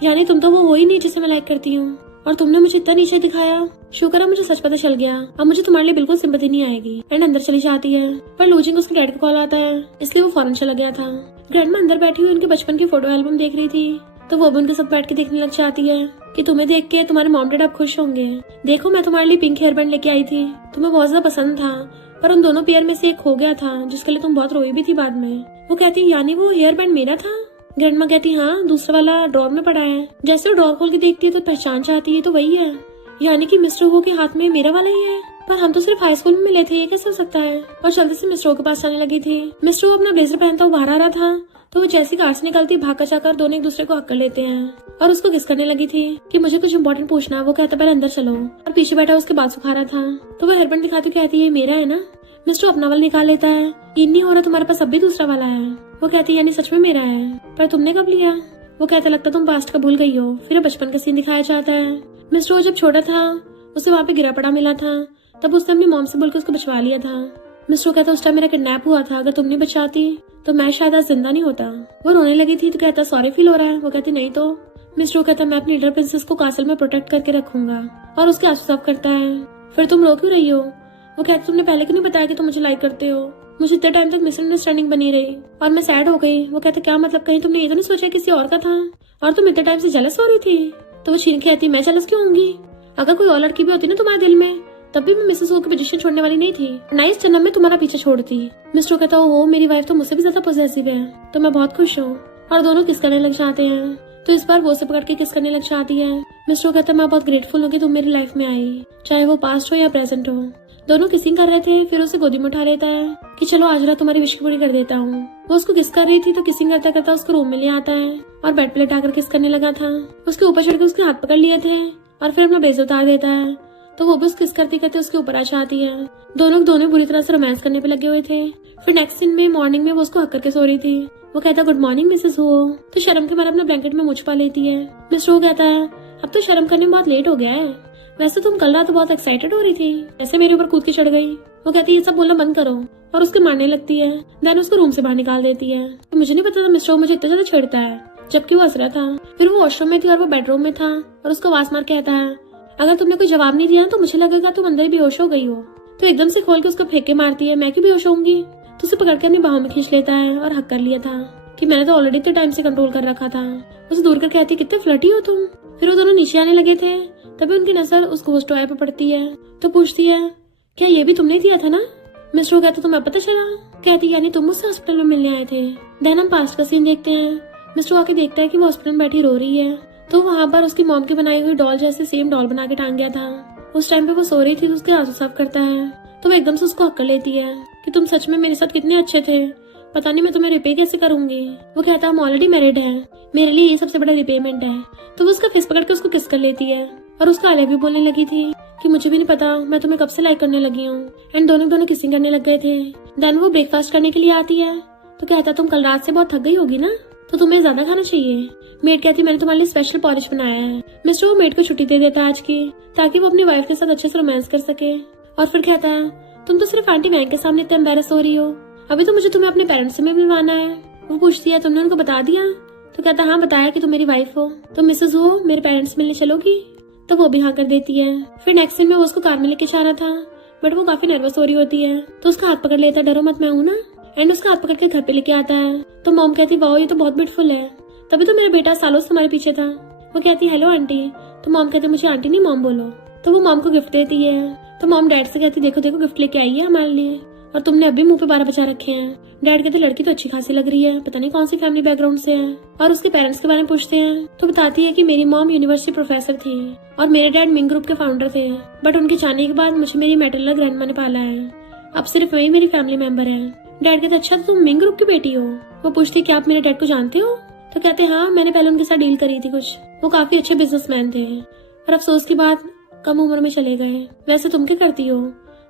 यानी तुम तो वो हो ही नहीं जिसे मैं लाइक करती हूँ, और तुमने मुझे इतना नीचे दिखाया। शुक्र है मुझे सच पता चल गया, अब मुझे तुम्हारे लिए बिल्कुल सिंपैथी नहीं आएगी। एंड अंदर चली जाती है। पर लूजिंग उसके डैड का कॉल आता है, इसलिए वो फौरन चला गया था। ग्रैंडमा अंदर बैठी हुई उनके बचपन की फोटो एल्बम देख रही थी, तो वो भी उनके साथ बैठ के देखने लग जाती है कि तुम्हें देख के तुम्हारे मॉम डैड अब खुश होंगे। देखो मैं तुम्हारे लिए पिंक हेयर बैंड लेके आई थी, तुम्हें बहुत ज्यादा पसंद था, पर उन दोनों पेयर में से एक हो गया था जिसके लिए तुम बहुत रोई भी थी बाद में। वो कहती यानी वो हेयर बैंड मेरा था। ग्रैंडमा कहती हाँ, दूसरा वाला ड्रॉर में पड़ा है। जैसे वो ड्रॉर खोल के देखती है तो पहचान चाहती है, तो वही है, यानी कि मिस्टर वो के हाथ में मेरा वाला ही है। पर हम तो सिर्फ हाई स्कूल में मिले थे, ये कैसे हो सकता है। और जल्दी से मिस्टर के पास जाने लगी थी। मिस्टर अपना ब्लेजर पहनता हुआ बाहर आ रहा था, तो वो जैसी कार से निकलती भाग जाकर दोनों एक दूसरे को हक कर लेते हैं और उसको किस करने लगी थी कि मुझे कुछ इंपॉर्टेंट पूछना है। वो कहता पहले अंदर चलो, और पीछे बैठा उसके बाल सुखा रहा था, तो वो हेयरबैंड दिखाती कहती है मेरा है ना। मिस्टर अपना वाला निकाल लेता है, ये नहीं हो रहा, तुम्हारे पास अब भी दूसरा वाला है। वो कहती है यानी सच में मेरा है, पर तुमने कब लिया। वो कहता लगता तुम पास्ट का भूल गई हो। फिर बचपन का सीन दिखाया जाता है। मिस्टर वो जब छोटा था उसे वहाँ पे गिरा पड़ा मिला था, तब उसने अपनी मॉम से बोलकर उसको बचवा लिया था। मिस्टर कहता उस टाइम मेरा किडनैप हुआ था, अगर तुम नहीं बचाती तो मैं शायद आज जिंदा नहीं होता। वो रोने लगी थी, तो कहता सॉरी फील हो रहा है। वो कहती नहीं तो। मिस्टर कहता मैं अपनी लिटिल प्रिंसेस को कासल में प्रोटेक्ट करके रखूंगा, और उसके आंसू साफ करता है। फिर तुम रो क्यों रही हो। वो कहती तुमने पहले क्यों नहीं बताया कि तुम मुझे लाइक करते हो। मुझे इतने टाइम तक मिसअंडरस्टैंडिंग बनी रही और मैं सैड हो गई। वो कहते क्या मतलब, कहीं तुमने ये तो नहीं सोचा किसी और का था, और तुम इतने टाइम से जेलस हो रही थी। तो वो छीन कहती मैं जेलस क्यों होंगी, अगर कोई और लड़की भी होती ना तुम्हारे दिल में तब भी मैं मिसेस हो की पोजीशन छोड़ने वाली नहीं थी, ना इस जन्म में तुम्हारा पीछा छोड़ती। मिस्टर कहता हो मेरी वाइफ तो मुझसे भी ज्यादा पॉसेसिव है, तो मैं बहुत खुश हूँ। और दोनों किस करने लग जाते हैं, तो इस बार वो से पकड़ के किस करने लग जाती है। मिस्टर कहता मैं बहुत ग्रेटफुल हूँ कि तुम मेरी लाइफ में आई, चाहे वो पास्ट हो या प्रेजेंट हो। दोनों किसिंग कर रहे थे, फिर उसे गोदी में उठा लेता है कि चलो आज रात तुम्हारी विश पूरी कर देता हूँ। वो उसको किस कर रही थी, तो किसिंग करता करता उसको रूम में ले आता है और बेड पे लेटाकर किस करने लगा था। उसके ऊपर चढ़ के उसके हाथ पकड़ लिए थे और फिर अपना ब्लेजर उतार देता है, तो वो भी उसको किस करते करते उसके ऊपर आ जाती है। दोनों बुरी तरह से रोमांस करने पे लगे हुए थे। फिर नेक्स्ट सीन में मॉर्निंग में वो उसको हक करके सो रही थी। वो कहता गुड मॉर्निंग मिसेस हो, तो शर्म के मारे अपना ब्लैंकेट में मुझ पा लेती है। मिस्टर वो कहता है अब तो शर्म करने में बहुत लेट हो गया है, वैसे तुम कल रात तो बहुत एक्साइटेड हो रही थी, ऐसे मेरे ऊपर कूद के चढ़ गई। वो कहती है ये सब बोलना बंद करो, और उसके मारने लगती है। देन उसको रूम से बाहर निकाल देती है। तो मुझे नहीं पता था मिस्टर मुझे इतना ज्यादा छेड़ता है, जबकि वो हंस रहा था। फिर वो वॉशरूम में थी और वो बेडरूम में था, और उसको आवाज मार कहता है अगर तुमने कोई जवाब नहीं दिया तो मुझे लगेगा तुम अंदर ही बेहोश हो गई हो। तो एकदम से खोल के उसको फेंक के मारती है, मैं क्यों बेहोश होंगी। तो उसे पकड़ के अपनी बाहों में खींच लेता है और हक कर लिया था कि मैंने तो ऑलरेडी इतने टाइम से कंट्रोल कर रखा था। उसे दूर कर कहती कितने फ्लर्टी हो तुम। फिर वो दोनों नीचे आने लगे थे, तभी उनकी नजर उस घोस्ट टॉय पे पड़ती है, तो पूछती है क्या ये भी तुमने दिया था ना। मिस्टर वो कहता तुम्हें पता चला। कहती यानी तुम मुझसे हॉस्पिटल में मिलने आए थे। देन हम पास्ट का सीन देखते हैं। मिस्टर आके देखता है कि वो हॉस्पिटल में बैठी रो रही है, तो वहाँ पर उसकी मॉम की बनाई हुई डॉल जैसे सेम डॉल बना के टांग गया था। उस टाइम पे वो सो रही थी, तो उसके आंसू साफ करता है, तो वो एकदम से उसको हक कर लेती है कि तुम सच में मेरे साथ कितने अच्छे थे, पता नहीं मैं तुम्हें रिपे कैसे करूंगी। वो कहता हम ऑलरेडी मैरिड है, मेरे लिए ये सबसे बड़ा रिपेमेंट है। तो वो उसका फेस पकड़ के उसको किस कर लेती है और उसका आई लव यू बोलने लगी थी कि मुझे भी नहीं पता मैं तुम्हें कब से लाइक करने लगी हूँ। एंड दोनों किसिंग करने लग गए थे। देन वो ब्रेकफास्ट करने के लिए आती है, तो कहता तुम कल रात से बहुत थक गई होगी ना, तो तुम्हें ज्यादा खाना चाहिए। मेड कहती मैंने तुम्हारे लिए स्पेशल पॉरिज बनाया है। मिस्टर वो मेड को छुट्टी दे देता है आज की, ताकि वो अपनी वाइफ के साथ अच्छे से रोमांस कर सके। और फिर कहता है तुम तो सिर्फ आंटी वैंग के सामने इतने एम्बैरस हो रही हो, अभी तो मुझे तुम्हें अपने पेरेंट्स से मिलवाना है। वो पूछती है तुमने उनको बता दिया। तो कहता हाँ बताया कि तुम मेरी वाइफ हो, तो मिसेस हो मेरे पेरेंट्स मिलने चलोगी। तो वो भी हाँ कर देती है। फिर नेक्स्ट सीन में वो उसको कार में लेके जा रहा था, बट वो काफी नर्वस हो रही होती है, तो उसका हाथ पकड़ लेता डरो मत मैं हूँ ना। एंड उसका हाथ पकड़ के घर पे लेके आता है, तो मॉम कहती वाओ ये तो बहुत ब्यूटीफुल है, तभी तो मेरा बेटा सालों से तुम्हारे पीछे था। वो कहती हेलो आंटी, तो मॉम कहती मुझे आंटी नहीं मॉम बोलो। तो वो मॉम को गिफ्ट देती है, तो मॉम डैड से कहती देखो देखो गिफ्ट लेके आई है हमारे लिए, और तुमने अभी मुंह पे 12 बजा रखे हैं। डैड कहते लड़की तो अच्छी खासी लग रही है, पता नहीं कौन सी फैमिली बैकग्राउंड से है। और उसके पेरेंट्स के बारे में पूछते हैं, तो बताती है कि मेरी मॉम यूनिवर्सिटी प्रोफेसर थी और मेरे डैड मिंग ग्रुप के फाउंडर थे, बट उनके जाने के बाद मुझे मेरी मैटरनल ग्रैंडमा ने पाला है, अब सिर्फ वही मेरी फैमिली मेंबर है। डैड कहते अच्छा तो तुम मिंग ग्रुप की बेटी हो। वो पूछती क्या आप मेरे डैड को जानते हो। तो कहते हाँ मैंने पहले उनके साथ डील करी थी कुछ, वो काफी अच्छे बिजनेसमैन थे, पर अफसोस की बात कम उम्र में चले गए। वैसे तुम क्या करती हो।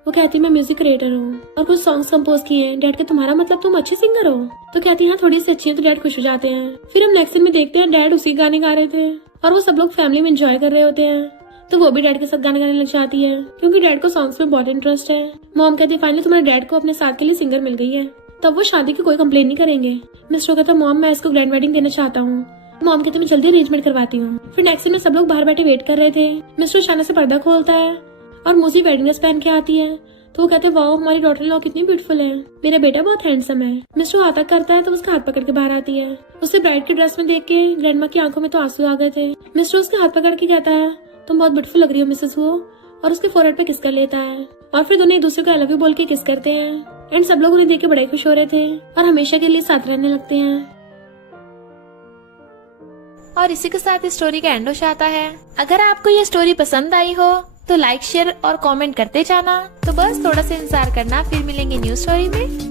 वो कहती मैं म्यूजिक क्रिएटर हूँ और कुछ सॉन्ग्स कंपोज किए हैं। डैड का तुम्हारा मतलब तुम अच्छी सिंगर हो? तो कहती हाँ थोड़ी सी अच्छी है। तो डैड खुश हो जाते हैं। फिर हम नेक्स्ट सीन में देखते हैं डैड उसी गाने गा रहे थे और वो सब लोग फैमिली में एंजॉय कर रहे होते हैं। तो वो भी डैड के साथ गाने गाने लग जाती है क्योंकि डैड को सॉन्ग्स में बहुत इंटरेस्ट है। मॉम कहती है फाइनली तुम्हारे डैड को अपने साथ के लिए सिंगर मिल गई है, तब वो शादी की कोई कंप्लेन नहीं करेंगे। मिस्टर कहता मॉम मैं इसको ग्रैंड वेडिंग देना चाहता हूँ। मॉम कहते मैं जल्दी अरेंजमेंट करवाती हूँ। फिर नेक्स्ट सीन में सब लोग बाहर बैठे वेट कर रहे थे। मिस्टर अचानक से पर्दा खोलता है और मूसी वेडिंग ड्रेस पहन के आती है। तो वो कहते हैं वाओ हमारी डॉटर इन लॉ कितनी ब्यूटीफुल है, मेरा बेटा बहुत हैंडसम है। मिस्टर हाथ तक करता है तो उसका हाथ पकड़ के बाहर आती है। उसे ब्राइड की ड्रेस में देख के ग्रैंडमा की आंखों में तो आंसू आ गए थे। मिस्टर उसके हाथ पकड़ के कहता है तुम बहुत ब्यूटीफुल लग रही हो मिसेस वो, और उसके फोरहेड पे किस कर लेता है और फिर दोनों एक दूसरे को आई लव यू बोल के किस करते हैं। एंड सब लोग उन्हें देख के बड़े खुश हो रहे थे और हमेशा के लिए साथ रहने लगते हैं। और इसी के साथ इस स्टोरी का एंड हो जाता है। अगर आपको ये स्टोरी पसंद आई हो तो लाइक शेयर और कमेंट करते जाना। तो बस थोड़ा सा इंतजार करना, फिर मिलेंगे न्यू स्टोरी में।